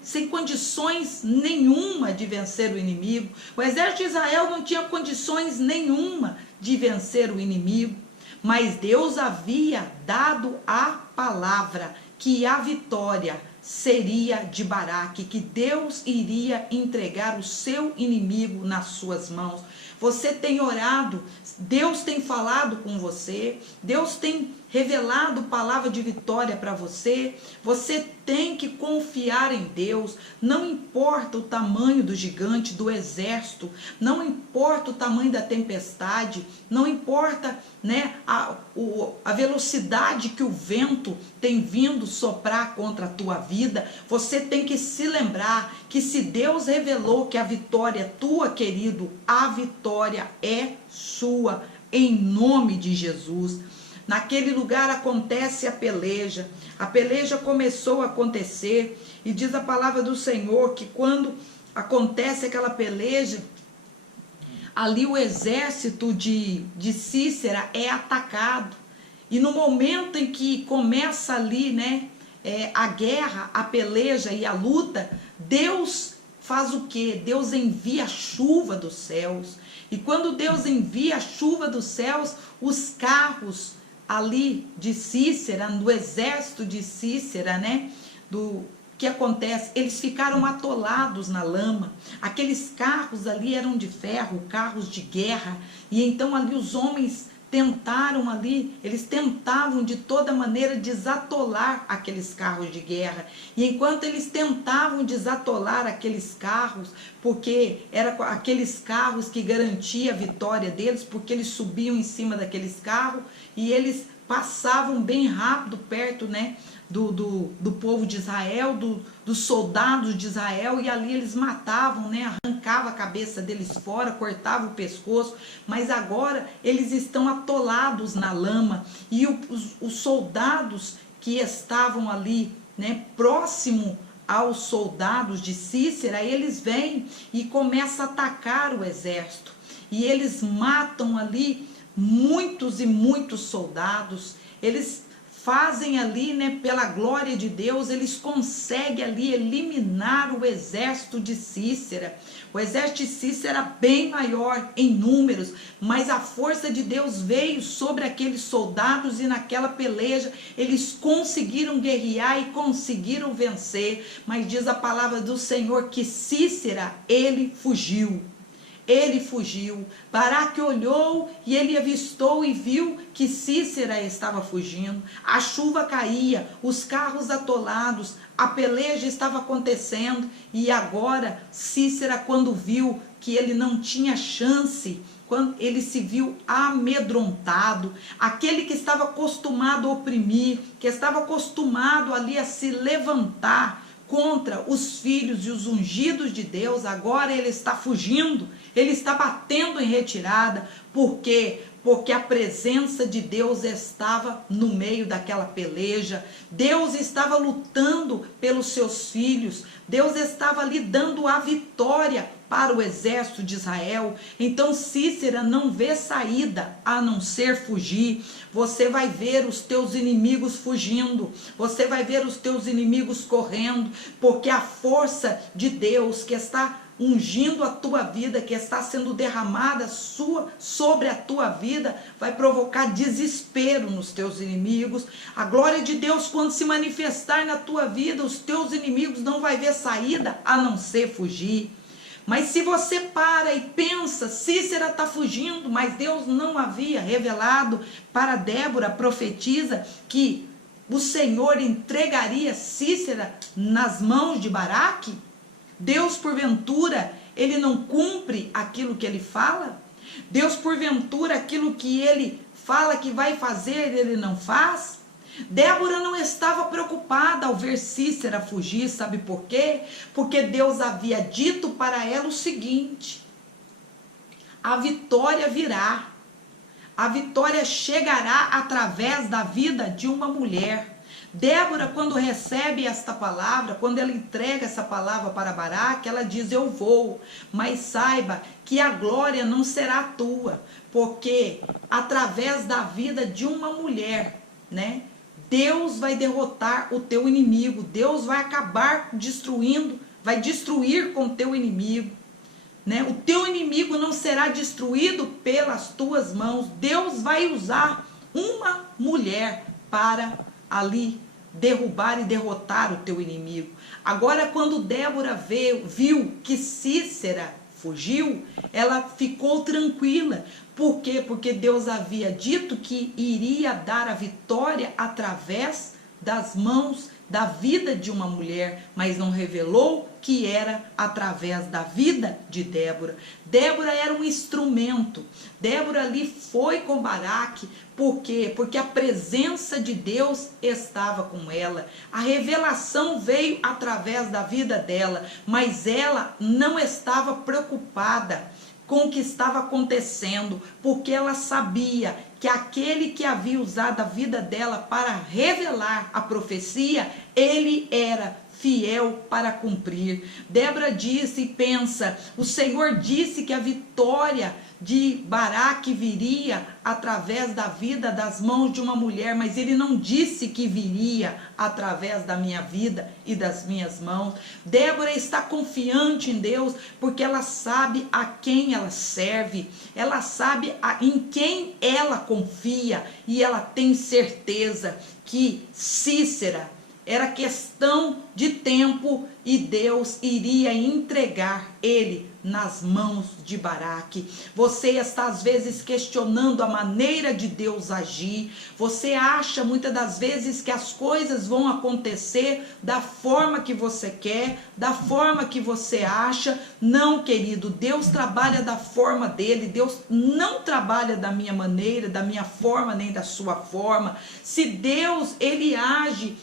sem condições nenhuma de vencer o inimigo. O exército de Israel não tinha condições nenhuma de vencer o inimigo, mas Deus havia dado a palavra que a vitória seria de Baraque, que Deus iria entregar o seu inimigo nas suas mãos. Você tem orado, Deus tem falado com você, Deus tem revelado palavra de vitória para você. Você tem que confiar em Deus, não importa o tamanho do gigante, do exército, não importa o tamanho da tempestade, não importa a velocidade que o vento tem vindo soprar contra a tua vida. Você tem que se lembrar que se Deus revelou que a vitória é tua, querido, a vitória é sua, em nome de Jesus. Naquele lugar acontece a peleja começou a acontecer, e diz a palavra do Senhor que quando acontece aquela peleja, ali o exército de Cícera é atacado, e no momento em que começa ali, a guerra, a peleja e a luta, Deus faz o quê? Deus envia a chuva dos céus, e quando Deus envia a chuva dos céus, os carros ali de Cícera, do exército de Cícera, né? Do que acontece? Eles ficaram atolados na lama. Aqueles carros ali eram de ferro, carros de guerra. E então ali os homens tentaram ali, eles tentavam de toda maneira desatolar aqueles carros de guerra. E enquanto eles tentavam desatolar aqueles carros, porque eram aqueles carros que garantiam a vitória deles, porque eles subiam em cima daqueles carros e eles passavam bem rápido perto, né, do povo de Israel, dos soldados de Israel, e ali eles matavam, né, arrancava a cabeça deles fora, cortava o pescoço, mas agora eles estão atolados na lama, e os soldados que estavam ali, né, próximo aos soldados de Cícera, eles vêm e começam a atacar o exército, e eles matam ali muitos e muitos soldados. Eles fazem ali, né, pela glória de Deus, eles conseguem ali eliminar o exército de Cícera. O exército de Cícera era bem maior em números, mas a força de Deus veio sobre aqueles soldados e naquela peleja eles conseguiram guerrear e conseguiram vencer. Mas diz a palavra do Senhor que Cícera, ele fugiu. Ele fugiu. Baraque olhou e ele avistou e viu que Cícera estava fugindo. A chuva caía, os carros atolados, a peleja estava acontecendo. E agora Cícera, quando viu que ele não tinha chance, quando ele se viu amedrontado, aquele que estava acostumado a oprimir, que estava acostumado ali a se levantar contra os filhos e os ungidos de Deus, agora ele está fugindo, ele está batendo em retirada. Por quê? Porque a presença de Deus estava no meio daquela peleja. Deus estava lutando pelos seus filhos. Deus estava ali dando a vitória para o exército de Israel. Então Cícera não vê saída a não ser fugir. Você vai ver os teus inimigos fugindo, você vai ver os teus inimigos correndo, porque a força de Deus que está ungindo a tua vida, que está sendo derramada sobre a tua vida, vai provocar desespero nos teus inimigos. A glória de Deus, quando se manifestar na tua vida, os teus inimigos não vai ver saída a não ser fugir. Mas se você para e pensa, Cícera está fugindo, mas Deus não havia revelado para Débora, profetisa, que o Senhor entregaria Cícera nas mãos de Baraque? Deus, porventura, ele não cumpre aquilo que ele fala? Deus, porventura, aquilo que ele fala que vai fazer, ele não faz? Débora não estava preocupada ao ver Cícera fugir, sabe por quê? Porque Deus havia dito para ela o seguinte: a vitória virá, a vitória chegará através da vida de uma mulher. Débora, quando recebe esta palavra, quando ela entrega essa palavra para Baraque, ela diz: eu vou, mas saiba que a glória não será tua, porque através da vida de uma mulher, né, Deus vai derrotar o teu inimigo, Deus vai acabar destruindo, vai destruir com o teu inimigo, né? O teu inimigo não será destruído pelas tuas mãos. Deus vai usar uma mulher para ali derrubar e derrotar o teu inimigo. Agora, quando Débora viu que Cícera fugiu, ela ficou tranquila. Por quê? Porque Deus havia dito que iria dar a vitória através das mãos, da vida de uma mulher, mas não revelou que era através da vida de Débora. Débora era um instrumento. Débora ali foi com Baraque. Por quê? Porque a presença de Deus estava com ela. A revelação veio através da vida dela, mas ela não estava preocupada com o que estava acontecendo, porque ela sabia que aquele que havia usado a vida dela para revelar a profecia, ele era fiel para cumprir. Débora disse e pensa: o Senhor disse que a vitória de Baraque viria através da vida, das mãos de uma mulher, mas ele não disse que viria através da minha vida e das minhas mãos. Débora está confiante em Deus, porque ela sabe a quem ela serve, ela sabe em quem ela confia e ela tem certeza que Cícera era questão de tempo e Deus iria entregar ele nas mãos de Baraque. Você está às vezes questionando a maneira de Deus agir. Você acha muitas das vezes que as coisas vão acontecer da forma que você quer, da forma que você acha. Não, querido, Deus trabalha da forma dele. Deus não trabalha da minha maneira, da minha forma, nem da sua forma. Se Deus, ele age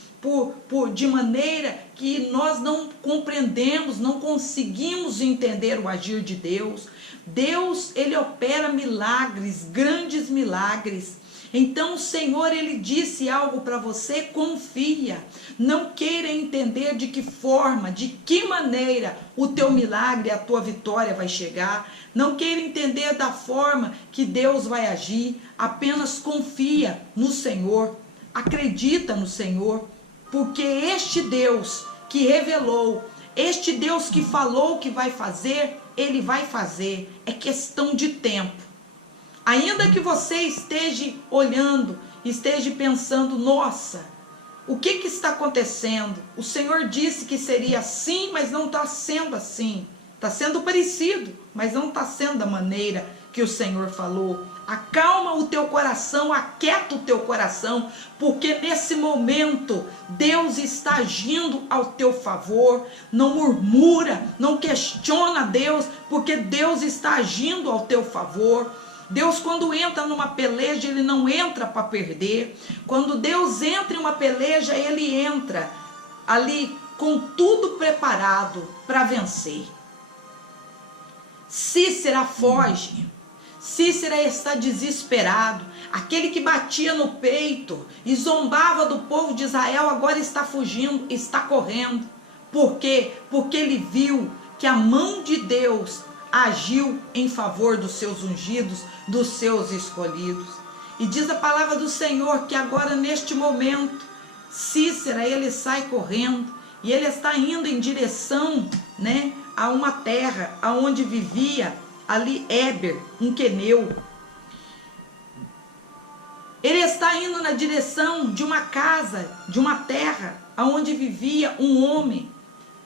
de maneira que nós não compreendemos, não conseguimos entender o agir de Deus. Deus, ele opera milagres, grandes milagres. Então o Senhor, ele disse algo para você: confia. Não queira entender de que forma, de que maneira o teu milagre, a tua vitória vai chegar. Não queira entender da forma que Deus vai agir. Apenas confia no Senhor. Acredita no Senhor. Porque este Deus que revelou, este Deus que falou que vai fazer, ele vai fazer. É questão de tempo. Ainda que você esteja olhando, esteja pensando: nossa, o que está acontecendo? O Senhor disse que seria assim, mas não está sendo assim. Está sendo parecido, mas não está sendo da maneira que o Senhor falou. Acalma o teu coração, aquieta o teu coração, porque nesse momento Deus está agindo ao teu favor. Não murmura, não questiona Deus, porque Deus está agindo ao teu favor. Deus, quando entra numa peleja, ele não entra para perder. Quando Deus entra em uma peleja, ele entra ali com tudo preparado para vencer. Cícera foge. Cícera está desesperado. Aquele que batia no peito e zombava do povo de Israel agora está fugindo, está correndo. Por quê? Porque ele viu que a mão de Deus agiu em favor dos seus ungidos, dos seus escolhidos. E diz a palavra do Senhor que agora, neste momento, Cícera, ele sai correndo e ele está indo em direção, a uma terra onde vivia ali Éber, um queneu. Ele está indo na direção de uma casa, de uma terra, onde vivia um homem,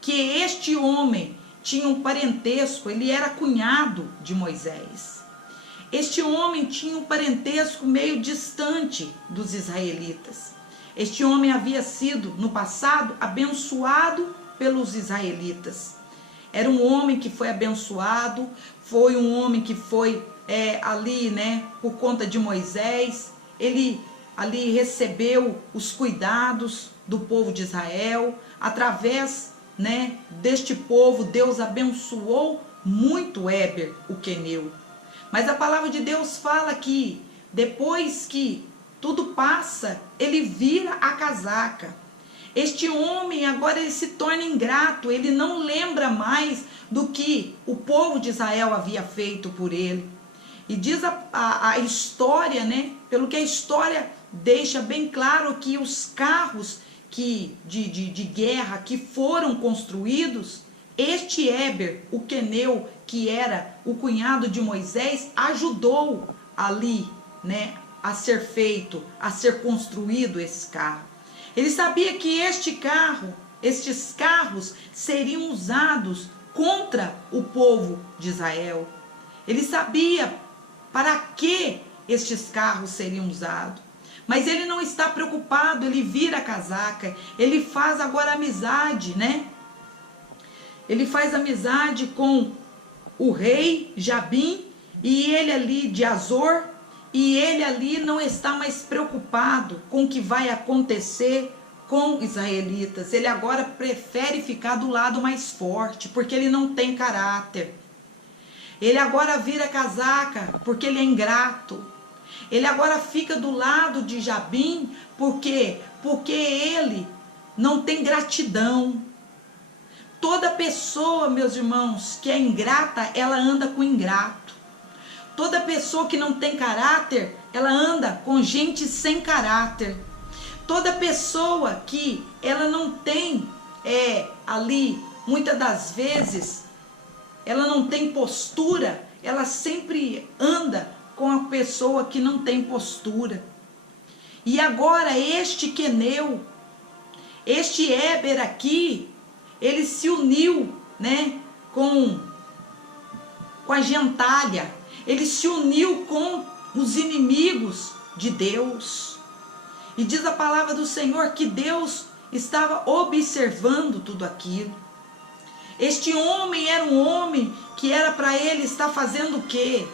que este homem tinha um parentesco, ele era cunhado de Moisés. Este homem tinha um parentesco meio distante dos israelitas. Este homem havia sido, no passado, abençoado pelos israelitas. Era um homem que foi abençoado, foi um homem que foi ali, por conta de Moisés. Ele ali recebeu os cuidados do povo de Israel. Através, deste povo, Deus abençoou muito Éber, o queneu. Mas a palavra de Deus fala que depois que tudo passa, ele vira a casaca. Este homem agora ele se torna ingrato, ele não lembra mais do que o povo de Israel havia feito por ele. E diz a história, pelo que a história deixa bem claro, que os carros de guerra que foram construídos, este Éber, o queneu, que era o cunhado de Moisés, ajudou ali, a ser feito, a ser construído esse carro. Ele sabia que estes carros seriam usados contra o povo de Israel. Ele sabia para que estes carros seriam usados. Mas ele não está preocupado, ele vira a casaca, ele faz agora amizade, Ele faz amizade com o rei Jabim e ele ali de Azor, e ele ali não está mais preocupado com o que vai acontecer com israelitas. Ele agora prefere ficar do lado mais forte, porque ele não tem caráter. Ele agora vira casaca, porque ele é ingrato. Ele agora fica do lado de Jabim, porque ele não tem gratidão. Toda pessoa, meus irmãos, que é ingrata, ela anda com ingrato. Toda pessoa que não tem caráter, ela anda com gente sem caráter. Toda pessoa que ela não tem ali, muitas das vezes, ela não tem postura, ela sempre anda com a pessoa que não tem postura. E agora este Queneu, este Éber aqui, ele se uniu, né, com a gentalha, ele se uniu com os inimigos de Deus. E diz a palavra do Senhor que Deus estava observando tudo aquilo. Este homem era um homem que era para ele estar fazendo o quê?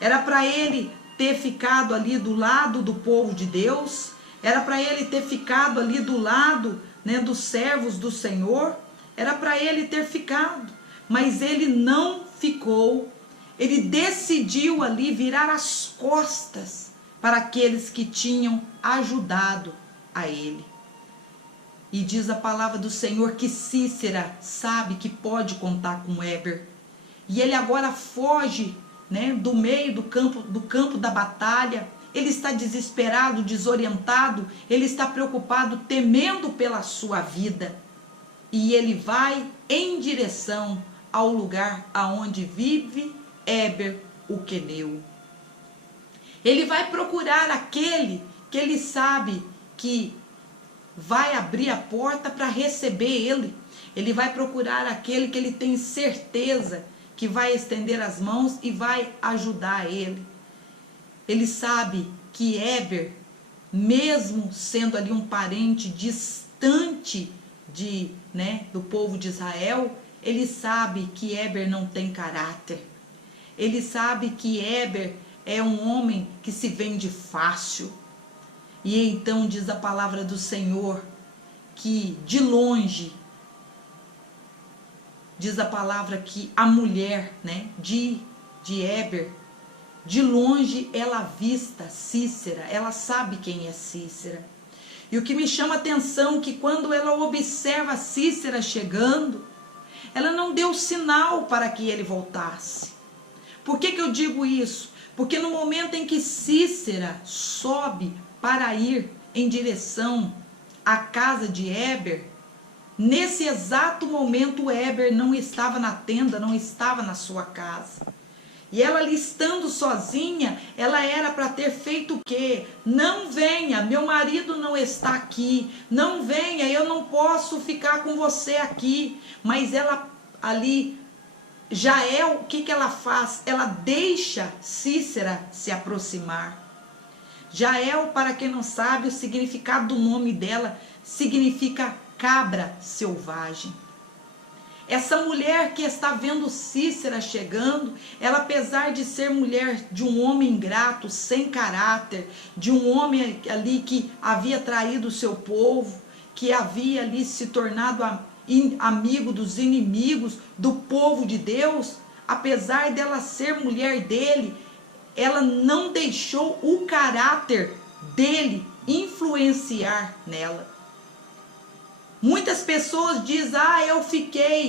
Era para ele ter ficado ali do lado do povo de Deus? Era para ele ter ficado ali do lado, né, dos servos do Senhor? Era para ele ter ficado, mas ele não ficou. Ele decidiu ali virar as costas para aqueles que tinham ajudado a ele. E diz a palavra do Senhor que Cícera sabe que pode contar com Éber. E ele agora foge, né, do meio do campo da batalha. Ele está desesperado, desorientado, ele está preocupado, temendo pela sua vida. E ele vai em direção ao lugar aonde vive Éber, o Queneu. Ele vai procurar aquele que ele sabe que vai abrir a porta para receber ele. Ele vai procurar aquele que ele tem certeza que vai estender as mãos e vai ajudar ele. Ele sabe que Éber, mesmo sendo ali um parente distante do povo de Israel, ele sabe que Éber não tem caráter. Ele sabe que Éber é um homem que se vende fácil. E então diz a palavra do Senhor que de longe, diz a palavra que a mulher, né, de Éber, de longe ela avista Cícera, ela sabe quem é Cícera. E o que me chama a atenção é que quando ela observa Cícera chegando, ela não deu sinal para que ele voltasse. Por que eu digo isso? Porque no momento em que Cícera sobe para ir em direção à casa de Éber, nesse exato momento Éber não estava na tenda, não estava na sua casa. E ela ali estando sozinha, ela era para ter feito o quê? Não venha, meu marido não está aqui. Não venha, eu não posso ficar com você aqui. Mas ela ali, Jael, o que ela faz? Ela deixa Cícera se aproximar. Jael, para quem não sabe, o significado do nome dela significa cabra selvagem. Essa mulher que está vendo Cícera chegando, ela, apesar de ser mulher de um homem ingrato, sem caráter, de um homem ali que havia traído o seu povo, que havia ali se tornado amigo dos inimigos do povo de Deus, apesar dela ser mulher dele, ela não deixou o caráter dele influenciar nela. Muitas pessoas dizem,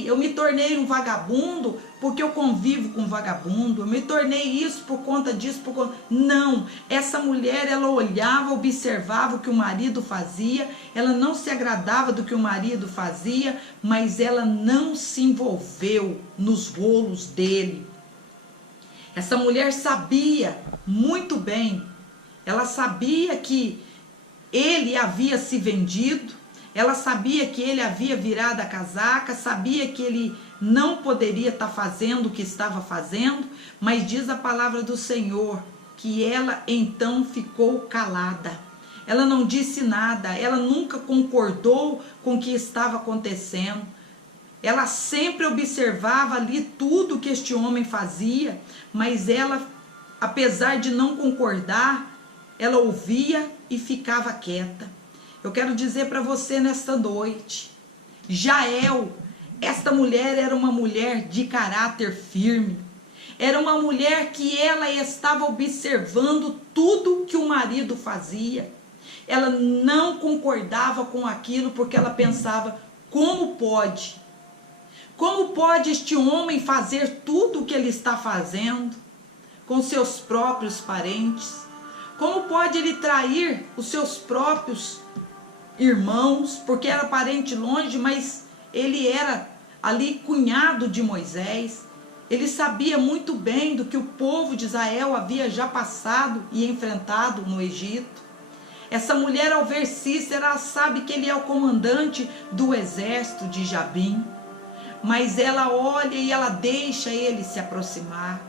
eu me tornei um vagabundo porque eu convivo com vagabundo, eu me tornei isso por conta disso, Não, essa mulher, ela olhava, observava o que o marido fazia, ela não se agradava do que o marido fazia, mas ela não se envolveu nos rolos dele. Essa mulher sabia muito bem, ela sabia que ele havia se vendido, ela sabia que ele havia virado a casaca, sabia que ele não poderia estar fazendo o que estava fazendo, mas diz a palavra do Senhor que ela então ficou calada. Ela não disse nada, ela nunca concordou com o que estava acontecendo. Ela sempre observava ali tudo que este homem fazia, mas ela, apesar de não concordar, ela ouvia e ficava quieta. Eu quero dizer para você nesta noite, Jael, esta mulher era uma mulher de caráter firme. Era uma mulher que ela estava observando tudo que o marido fazia. Ela não concordava com aquilo porque ela pensava, como pode? Como pode este homem fazer tudo o que ele está fazendo com seus próprios parentes? Como pode ele trair os seus próprios irmãos, porque era parente longe, mas ele era ali cunhado de Moisés. Ele sabia muito bem do que o povo de Israel havia já passado e enfrentado no Egito. Essa mulher, ao ver Cícera, ela sabe que ele é o comandante do exército de Jabim. Mas ela olha e ela deixa ele se aproximar.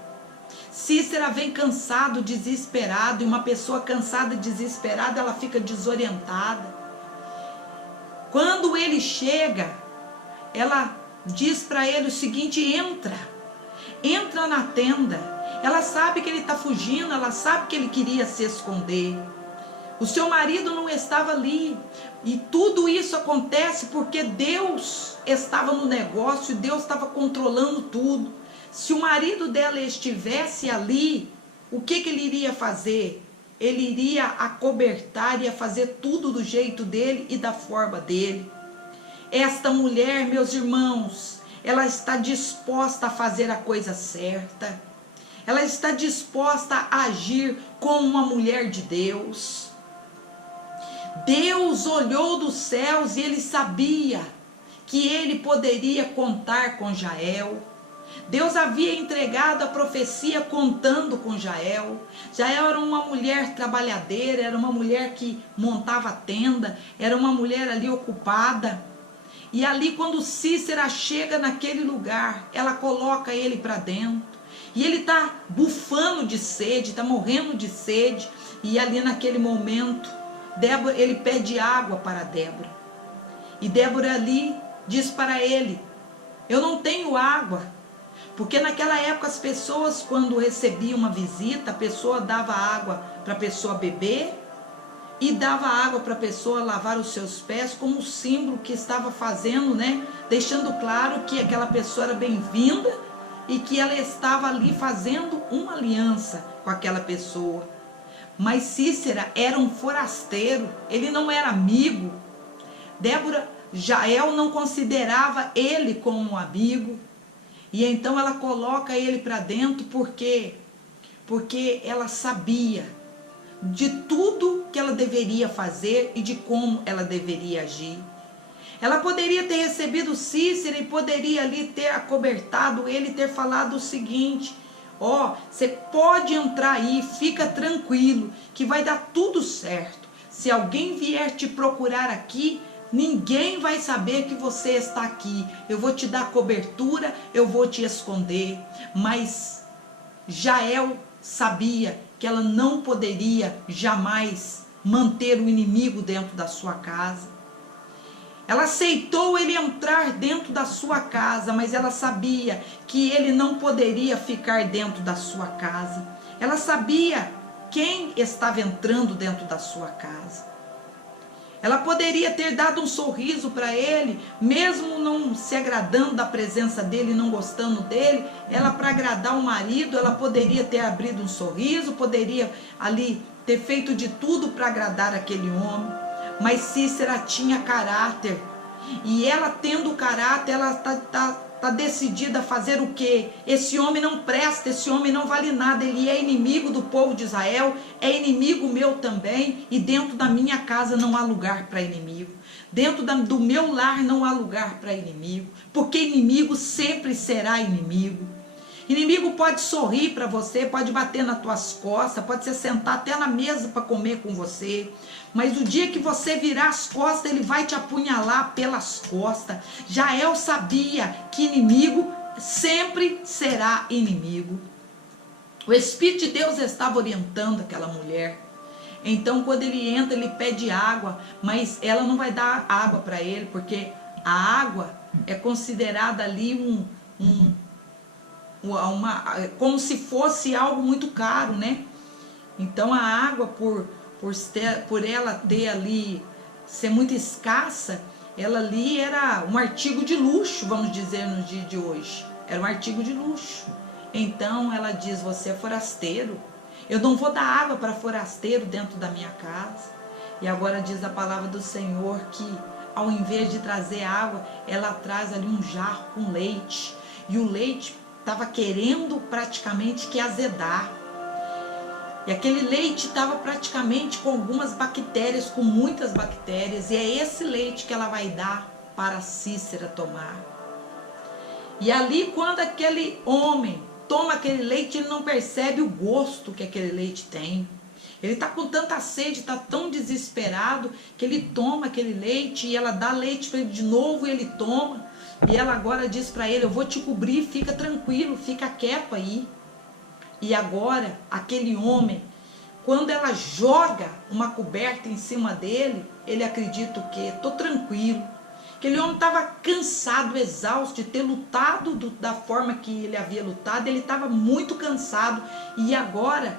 Cícera vem cansado, desesperado, e uma pessoa cansada e desesperada, ela fica desorientada. Quando ele chega, ela diz para ele o seguinte: entra na tenda. Ela sabe que ele está fugindo, ela sabe que ele queria se esconder. O seu marido não estava ali. E tudo isso acontece porque Deus estava no negócio, Deus estava controlando tudo. Se o marido dela estivesse ali, o que ele iria fazer? Ele iria acobertar, ia fazer tudo do jeito dele e da forma dele. Esta mulher, meus irmãos, ela está disposta a fazer a coisa certa. Ela está disposta a agir como uma mulher de Deus. Deus olhou dos céus e ele sabia que ele poderia contar com Jael. Deus havia entregado a profecia contando com Jael. Jael era uma mulher trabalhadeira, era uma mulher que montava tenda, era uma mulher ali ocupada. E ali, quando Cícera chega naquele lugar, ela coloca ele para dentro. E ele está bufando de sede, está morrendo de sede. E ali naquele momento, ele pede água para Débora. E Débora ali diz para ele: eu não tenho água. Porque naquela época as pessoas, quando recebiam uma visita, a pessoa dava água para a pessoa beber e dava água para a pessoa lavar os seus pés, como símbolo que estava fazendo, né? Deixando claro que aquela pessoa era bem-vinda e que ela estava ali fazendo uma aliança com aquela pessoa. Mas Cícera era um forasteiro, ele não era amigo. Jael não considerava ele como um amigo. E então ela coloca ele para dentro porque ela sabia de tudo que ela deveria fazer e de como ela deveria agir. Ela poderia ter recebido Cícera e poderia ali ter acobertado ele, ter falado o seguinte: ó, você pode entrar aí, fica tranquilo, que vai dar tudo certo. Se alguém vier te procurar aqui, ninguém vai saber que você está aqui. Eu vou te dar cobertura, eu vou te esconder. Mas Jael sabia que ela não poderia jamais manter o inimigo dentro da sua casa. Ela aceitou ele entrar dentro da sua casa, mas ela sabia que ele não poderia ficar dentro da sua casa. Ela sabia quem estava entrando dentro da sua casa. Ela poderia ter dado um sorriso para ele, mesmo não se agradando da presença dele, não gostando dele. Ela, para agradar o marido, ela poderia ter abrido um sorriso, poderia ali ter feito de tudo para agradar aquele homem. Mas Cícera tinha caráter. E ela, tendo caráter, ela está decidida a fazer o quê? Esse homem não presta, esse homem não vale nada, ele é inimigo do povo de Israel, é inimigo meu também, e dentro da minha casa não há lugar para inimigo. Dentro do meu lar não há lugar para inimigo, porque inimigo sempre será inimigo. Inimigo pode sorrir para você, pode bater nas tuas costas, pode se sentar até na mesa para comer com você. Mas o dia que você virar as costas, ele vai te apunhalar pelas costas. Jael sabia que inimigo sempre será inimigo. O Espírito de Deus estava orientando aquela mulher. Então, quando ele entra, ele pede água, mas ela não vai dar água para ele, porque a água é considerada ali como se fosse algo muito caro, né? Então, a água, por ela ter ali, ser muito escassa, ela ali era um artigo de luxo, vamos dizer, no dia de hoje. Era um artigo de luxo. Então ela diz: você é forasteiro, eu não vou dar água para forasteiro dentro da minha casa. E agora diz a palavra do Senhor que, ao invés de trazer água, ela traz ali um jarro com leite. E o leite estava querendo praticamente que azedar. E aquele leite estava praticamente com algumas bactérias, com muitas bactérias. E é esse leite que ela vai dar para Cícera tomar. E ali, quando aquele homem toma aquele leite, ele não percebe o gosto que aquele leite tem. Ele está com tanta sede, está tão desesperado, que ele toma aquele leite e ela dá leite para ele de novo e ele toma. E ela agora diz para ele: eu vou te cobrir, fica tranquilo, fica quieto aí. E agora, aquele homem, quando ela joga uma coberta em cima dele, ele acredita o quê? Estou tranquilo. Aquele homem estava cansado, exausto de ter lutado da forma que ele havia lutado. Ele estava muito cansado e agora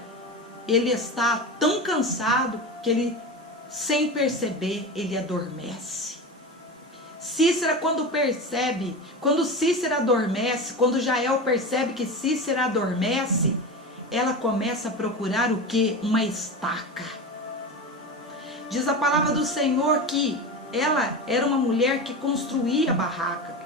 ele está tão cansado que ele, sem perceber, ele adormece. Cícera, quando Cícera adormece, quando Jael percebe que Cícera adormece, ela começa a procurar o quê? Uma estaca. Diz a palavra do Senhor que ela era uma mulher que construía barraca.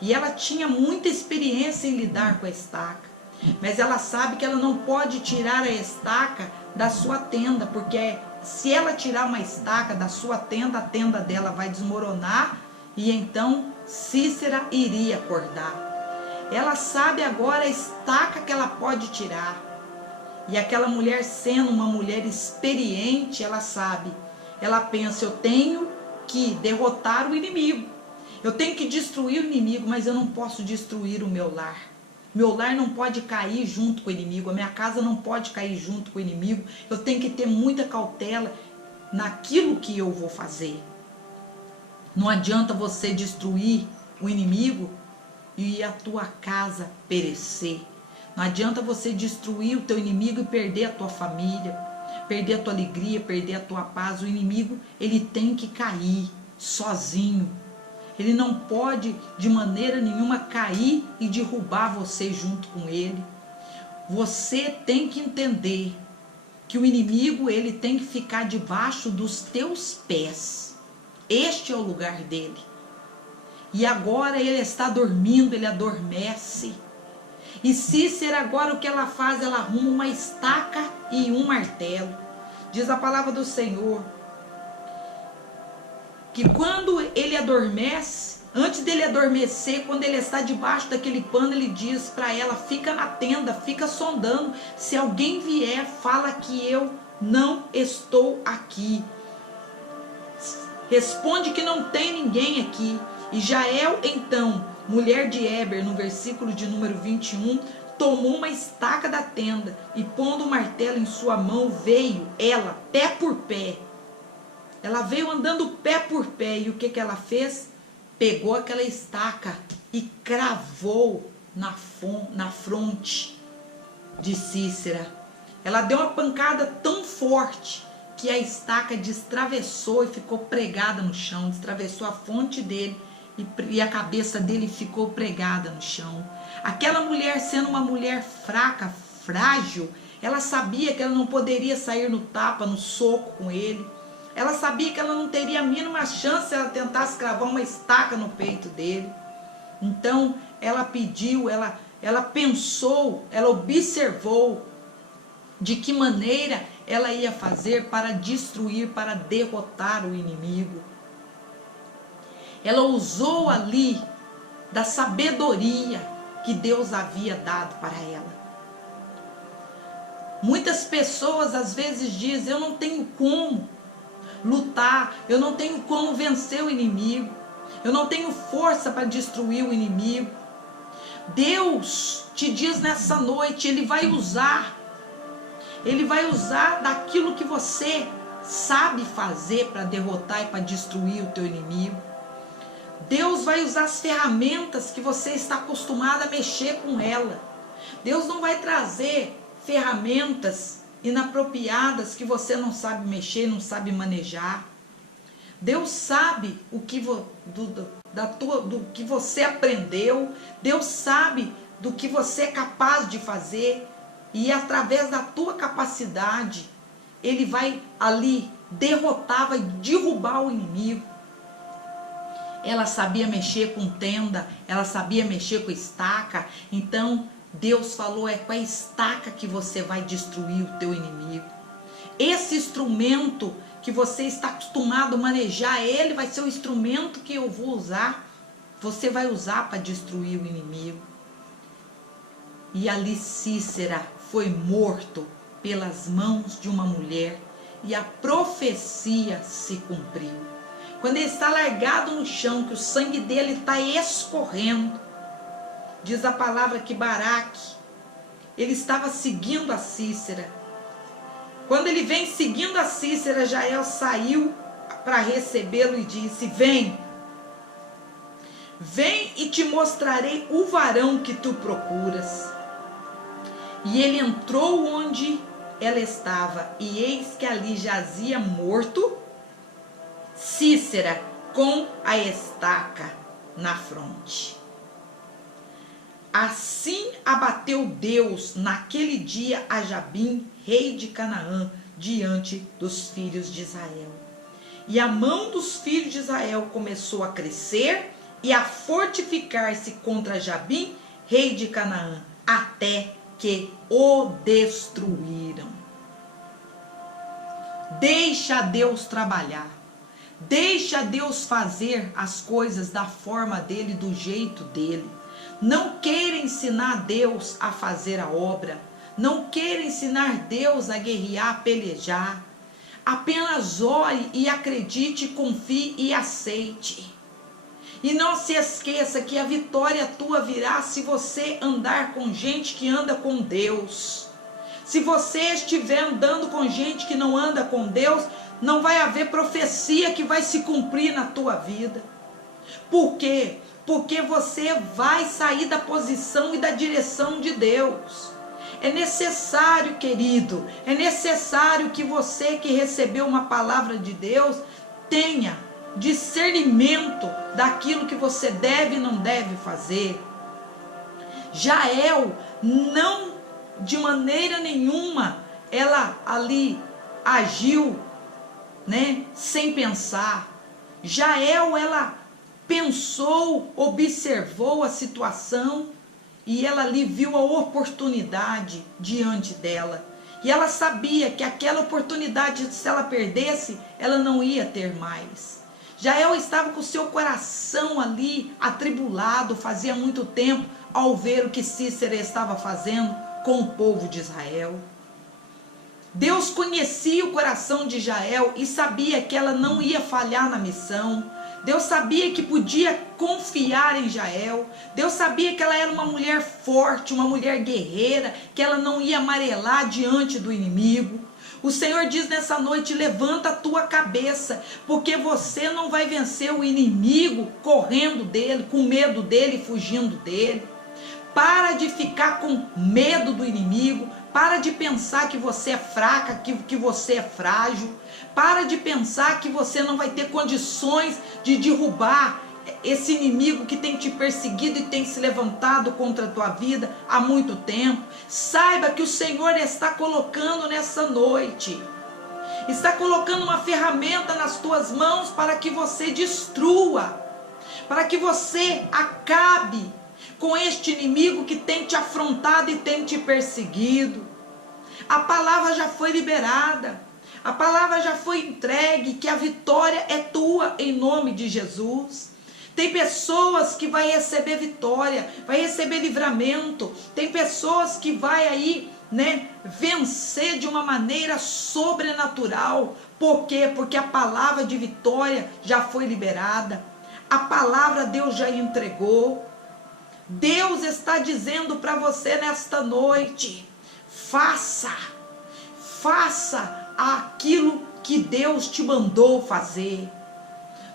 E ela tinha muita experiência em lidar com a estaca. Mas ela sabe que ela não pode tirar a estaca da sua tenda. Porque se ela tirar uma estaca da sua tenda, a tenda dela vai desmoronar. E então Cícera iria acordar. Ela sabe agora a estaca que ela pode tirar. E aquela mulher, sendo uma mulher experiente, ela sabe. Ela pensa: eu tenho que derrotar o inimigo. Eu tenho que destruir o inimigo, mas eu não posso destruir o meu lar. Meu lar não pode cair junto com o inimigo. A minha casa não pode cair junto com o inimigo. Eu tenho que ter muita cautela naquilo que eu vou fazer. Não adianta você destruir o inimigo e a tua casa perecer. Não adianta você destruir o teu inimigo e perder a tua família, perder a tua alegria, perder a tua paz. O inimigo, ele tem que cair sozinho. Ele não pode de maneira nenhuma cair e derrubar você junto com ele. Você tem que entender que o inimigo, ele tem que ficar debaixo dos teus pés. Este é o lugar dele. E agora ele está dormindo, ele adormece. E Cícera, agora o que ela faz? Ela arruma uma estaca e um martelo. Diz a palavra do Senhor que quando ele adormece, antes dele adormecer, quando ele está debaixo daquele pano, ele diz para ela: fica na tenda, fica sondando. Se alguém vier, fala que eu não estou aqui. Responde que não tem ninguém aqui. E Jael, então, mulher de Heber, no versículo de número 21, tomou uma estaca da tenda e, pondo o martelo em sua mão, veio ela, pé por pé. Ela veio andando pé por pé. E o que ela fez? Pegou aquela estaca e cravou na fronte de Cícera. Ela deu uma pancada tão forte que a estaca destravessou e ficou pregada no chão. Destravessou a fonte dele e a cabeça dele ficou pregada no chão. Aquela mulher, sendo uma mulher fraca, frágil, ela sabia que ela não poderia sair no tapa, no soco com ele. Ela sabia que ela não teria a mínima chance se ela tentasse cravar uma estaca no peito dele. Então ela pediu, ela pensou, ela observou de que maneira ela ia fazer para destruir, para derrotar o inimigo. Ela usou ali da sabedoria que Deus havia dado para ela. Muitas pessoas às vezes dizem: eu não tenho como lutar, eu não tenho como vencer o inimigo, eu não tenho força para destruir o inimigo. Deus te diz nessa noite, Ele vai usar daquilo que você sabe fazer para derrotar e para destruir o teu inimigo. Deus vai usar as ferramentas que você está acostumado a mexer com ela. Deus não vai trazer ferramentas inapropriadas que você não sabe mexer, não sabe manejar. Deus sabe do que você aprendeu. Deus sabe do que você é capaz de fazer. E através da tua capacidade, Ele vai ali derrotar, vai derrubar o inimigo. Ela sabia mexer com tenda, ela sabia mexer com estaca. Então Deus falou: é com a estaca que você vai destruir o teu inimigo. Esse instrumento que você está acostumado a manejar, ele vai ser o instrumento que eu vou usar. você vai usar para destruir o inimigo. E ali Cícera foi morto pelas mãos de uma mulher e a profecia se cumpriu. Quando ele está largado no chão, que o sangue dele está escorrendo, diz a palavra que Baraque, ele estava seguindo a Cícera. Quando ele vem seguindo a Cícera, Jael saiu para recebê-lo e disse: vem e te mostrarei o varão que tu procuras. E ele entrou onde ela estava, e eis que ali jazia morto Cícera com a estaca na fronte. Assim abateu Deus naquele dia a Jabim, rei de Canaã, diante dos filhos de Israel. E a mão dos filhos de Israel começou a crescer e a fortificar-se contra Jabim, rei de Canaã, até que o destruíram. Deixa Deus trabalhar. Deixa Deus fazer as coisas da forma dele, do jeito dele. Não queira ensinar Deus a fazer a obra. Não queira ensinar Deus a guerrear, a pelejar. Apenas ore e acredite, confie e aceite. E não se esqueça que a vitória tua virá se você andar com gente que anda com Deus. Se você estiver andando com gente que não anda com Deus, não vai haver profecia que vai se cumprir na tua vida. Por quê? Porque você vai sair da posição e da direção de Deus. É necessário, querido, é necessário que você que recebeu uma palavra de Deus tenha discernimento daquilo que você deve e não deve fazer. Jael não, de maneira nenhuma, ela ali agiu, sem pensar. Jael, ela pensou, observou a situação e ela ali viu a oportunidade diante dela. E ela sabia que aquela oportunidade, se ela perdesse, ela não ia ter mais. Jael estava com o seu coração ali atribulado, fazia muito tempo, ao ver o que Cícera estava fazendo com o povo de Israel. Deus conhecia o coração de Jael e sabia que ela não ia falhar na missão. Deus sabia que podia confiar em Jael. Deus sabia que ela era uma mulher forte, uma mulher guerreira, que ela não ia amarelar diante do inimigo. O Senhor diz nessa noite: levanta a tua cabeça, porque você não vai vencer o inimigo correndo dele, com medo dele, fugindo dele. Para de ficar com medo do inimigo. Para de pensar que você é fraca, que você é frágil. Para de pensar que você não vai ter condições de derrubar esse inimigo que tem te perseguido e tem se levantado contra a tua vida há muito tempo. Saiba que o Senhor está colocando nessa noite, está colocando uma ferramenta nas tuas mãos para que você destrua, para que você acabe com este inimigo que tem te afrontado e tem te perseguido. A palavra já foi liberada, a palavra já foi entregue, que a vitória é tua em nome de Jesus. Tem pessoas que vai receber vitória, vai receber livramento. Tem pessoas que vai aí, vencer de uma maneira sobrenatural. Por quê? Porque a palavra de vitória já foi liberada. A palavra Deus já entregou. Deus está dizendo para você nesta noite: faça aquilo que Deus te mandou fazer.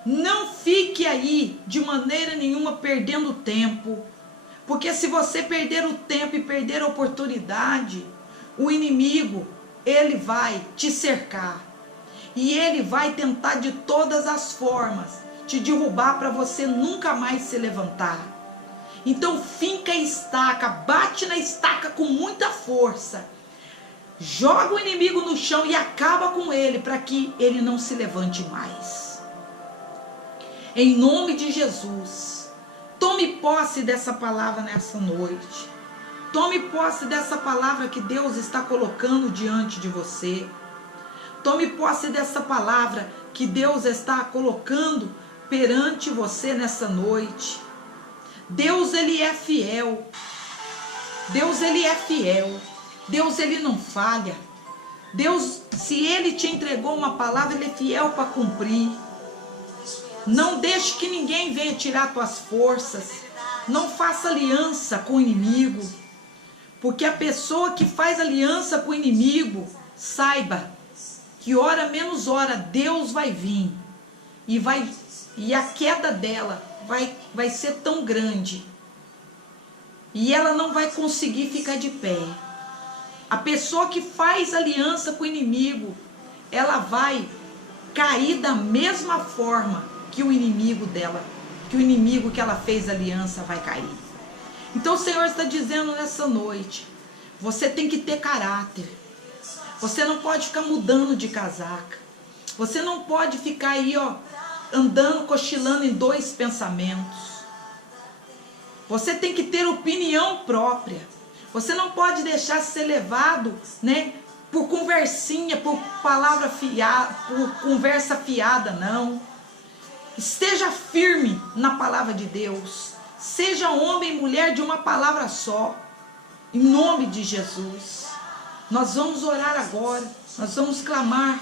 Não fique aí de maneira nenhuma perdendo tempo, porque se você perder o tempo e perder a oportunidade, o inimigo, ele vai te cercar e ele vai tentar de todas as formas te derrubar para você nunca mais se levantar. Então finca a estaca, bate na estaca com muita força, joga o inimigo no chão e acaba com ele para que ele não se levante mais. Em nome de Jesus, tome posse dessa palavra nessa noite. Tome posse dessa palavra que Deus está colocando diante de você. Tome posse dessa palavra que Deus está colocando perante você nessa noite. Deus, ele é fiel. Deus, ele é fiel. Deus, ele não falha. Deus, se ele te entregou uma palavra, ele é fiel para cumprir. Não deixe que ninguém venha tirar tuas forças. Não faça aliança com o inimigo. Porque a pessoa que faz aliança com o inimigo, saiba que hora menos hora Deus vai vir. E a queda dela vai ser tão grande. E ela não vai conseguir ficar de pé. A pessoa que faz aliança com o inimigo, ela vai cair da mesma forma que o inimigo dela, que o inimigo que ela fez aliança vai cair. Então o Senhor está dizendo nessa noite, você tem que ter caráter. Você não pode ficar mudando de casaca. Você não pode ficar aí, andando, cochilando em dois pensamentos. Você tem que ter opinião própria. Você não pode deixar ser levado, por conversinha, por palavra fiada, por conversa fiada, não. Esteja firme na palavra de Deus. Seja homem e mulher de uma palavra só. Em nome de Jesus. Nós vamos orar agora. Nós vamos clamar.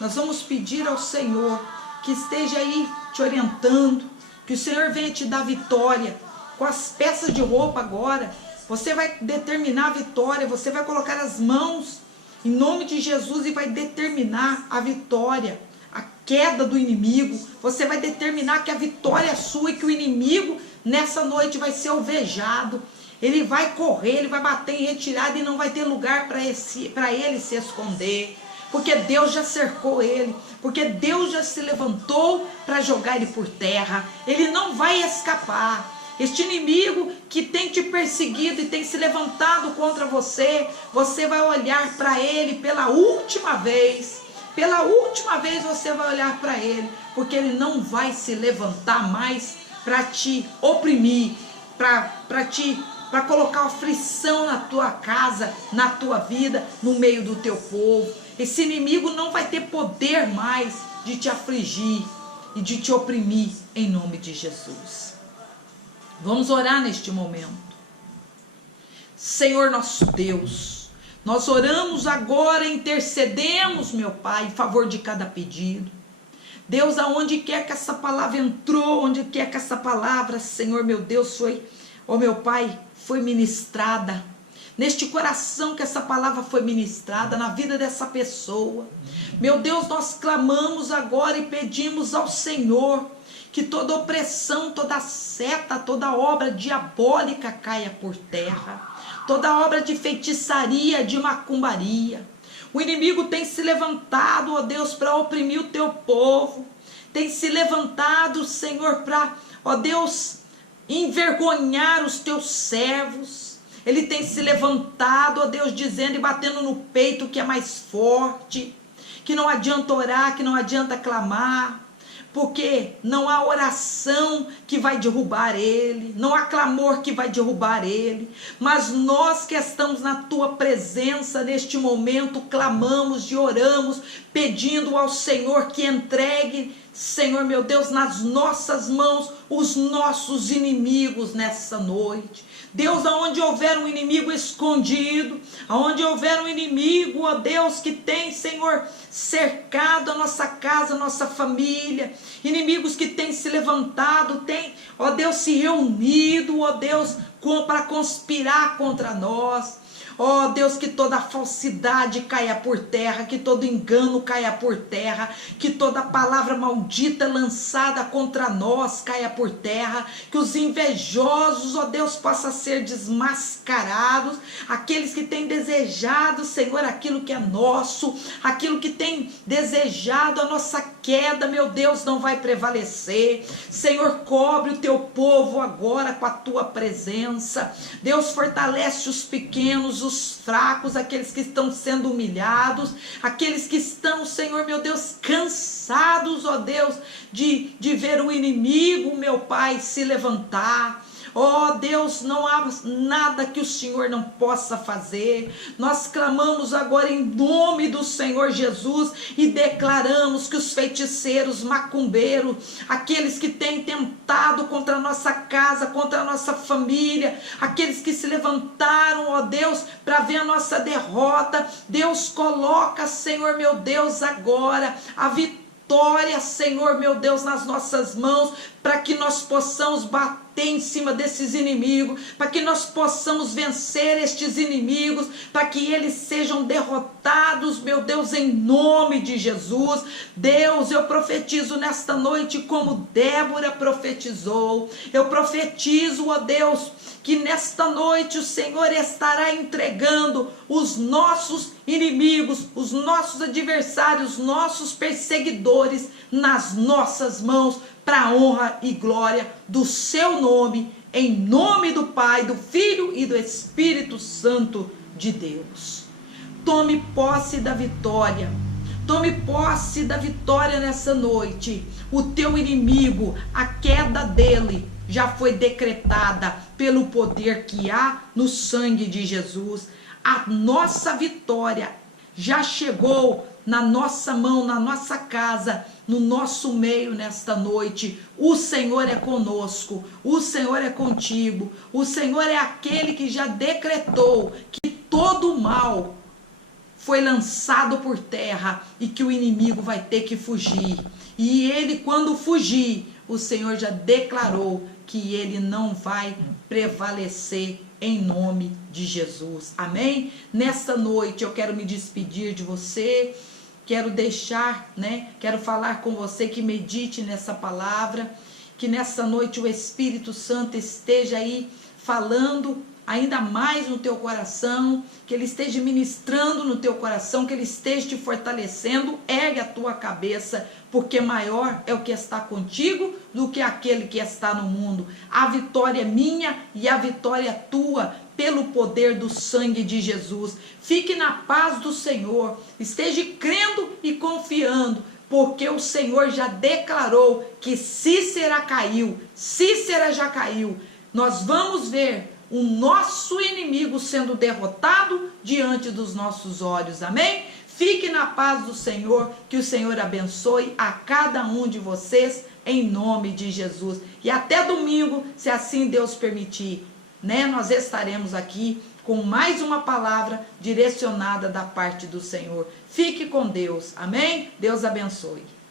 Nós vamos pedir ao Senhor que esteja aí te orientando. Que o Senhor venha te dar vitória. Com as peças de roupa agora. Você vai determinar a vitória. Você vai colocar as mãos em nome de Jesus e vai determinar a vitória. A queda do inimigo. Você vai determinar que a vitória é sua e que o inimigo nessa noite vai ser alvejado. Ele vai correr, ele vai bater em retirada e não vai ter lugar para ele se esconder. Porque Deus já cercou ele. Porque Deus já se levantou para jogar ele por terra. Ele não vai escapar. Este inimigo que tem te perseguido e tem se levantado contra você, você vai olhar para ele pela última vez. Pela última vez você vai olhar para ele. Porque ele não vai se levantar mais para te oprimir, para colocar aflição na tua casa, na tua vida, no meio do teu povo. Esse inimigo não vai ter poder mais de te afligir e de te oprimir em nome de Jesus. Vamos orar neste momento. Senhor nosso Deus, nós oramos agora, intercedemos, meu Pai, em favor de cada pedido. Deus, aonde quer que essa palavra entrou, onde quer que essa palavra, Senhor, meu Deus, meu Pai, foi ministrada. Neste coração que essa palavra foi ministrada, na vida dessa pessoa. Meu Deus, nós clamamos agora e pedimos ao Senhor que toda opressão, toda seta, toda obra diabólica caia por terra. Toda obra de feitiçaria, de macumbaria. O inimigo tem se levantado, ó Deus, para oprimir o teu povo. Tem se levantado, Senhor, para, ó Deus, envergonhar os teus servos. Ele tem se levantado, ó Deus, dizendo e batendo no peito que é mais forte. Que não adianta orar, que não adianta clamar. Porque não há oração que vai derrubar ele, não há clamor que vai derrubar ele, mas nós que estamos na tua presença neste momento, clamamos e oramos, pedindo ao Senhor que entregue, Senhor meu Deus, nas nossas mãos os nossos inimigos nessa noite. Deus, aonde houver um inimigo escondido, aonde houver um inimigo, ó Deus, que tem, Senhor, cercado a nossa casa, a nossa família, inimigos que têm se levantado, têm, ó Deus, se reunido, ó Deus, para conspirar contra nós. Ó Deus, que toda falsidade caia por terra, que todo engano caia por terra, que toda palavra maldita lançada contra nós caia por terra, que os invejosos, ó Deus, possam ser desmascarados, aqueles que têm desejado, Senhor, aquilo que é nosso, aquilo que tem desejado a nossa queda, meu Deus, não vai prevalecer. Senhor, cobre o teu povo agora com a tua presença. Deus, fortalece os pequenos, os fracos, aqueles que estão sendo humilhados, aqueles que estão, Senhor, meu Deus, cansados, ó Deus, de ver o inimigo, meu Pai, se levantar. Ó Deus, não há nada que o Senhor não possa fazer. Nós clamamos agora em nome do Senhor Jesus e declaramos que os feiticeiros, macumbeiros, aqueles que têm tentado contra a nossa casa, contra a nossa família, aqueles que se levantaram, ó Deus, para ver a nossa derrota, Deus, coloca, Senhor meu Deus, agora a vitória, Senhor meu Deus, nas nossas mãos, para que nós possamos bater em cima desses inimigos, para que nós possamos vencer estes inimigos, para que eles sejam derrotados, meu Deus, em nome de Jesus. Deus, eu profetizo nesta noite como Débora profetizou, eu profetizo, ó Deus, que nesta noite o Senhor estará entregando os nossos inimigos, os nossos adversários, nossos perseguidores nas nossas mãos, para a honra e glória do seu nome, em nome do Pai, do Filho e do Espírito Santo de Deus. Tome posse da vitória. Tome posse da vitória nessa noite. O teu inimigo, a queda dele já foi decretada pelo poder que há no sangue de Jesus. A nossa vitória já chegou na nossa mão, na nossa casa, no nosso meio nesta noite. O Senhor é conosco, o Senhor é contigo, o Senhor é aquele que já decretou que todo o mal foi lançado por terra e que o inimigo vai ter que fugir. E ele, quando fugir, o Senhor já declarou que ele não vai prevalecer em nome de Jesus. Amém? Nesta noite eu quero me despedir de você. Quero deixar, quero falar com você que medite nessa palavra, que nessa noite o Espírito Santo esteja aí falando ainda mais no teu coração, que ele esteja ministrando no teu coração, que ele esteja te fortalecendo. Ergue a tua cabeça, porque maior é o que está contigo do que aquele que está no mundo. A vitória é minha e a vitória é tua, pelo poder do sangue de Jesus. Fique na paz do Senhor, esteja crendo e confiando, porque o Senhor já declarou que Cícera caiu, Cícera já caiu. Nós vamos ver o nosso inimigo sendo derrotado diante dos nossos olhos. Amém? Fique na paz do Senhor, que o Senhor abençoe a cada um de vocês, em nome de Jesus. E até domingo, se assim Deus permitir, nós estaremos aqui com mais uma palavra direcionada da parte do Senhor. Fique com Deus. Amém? Deus abençoe.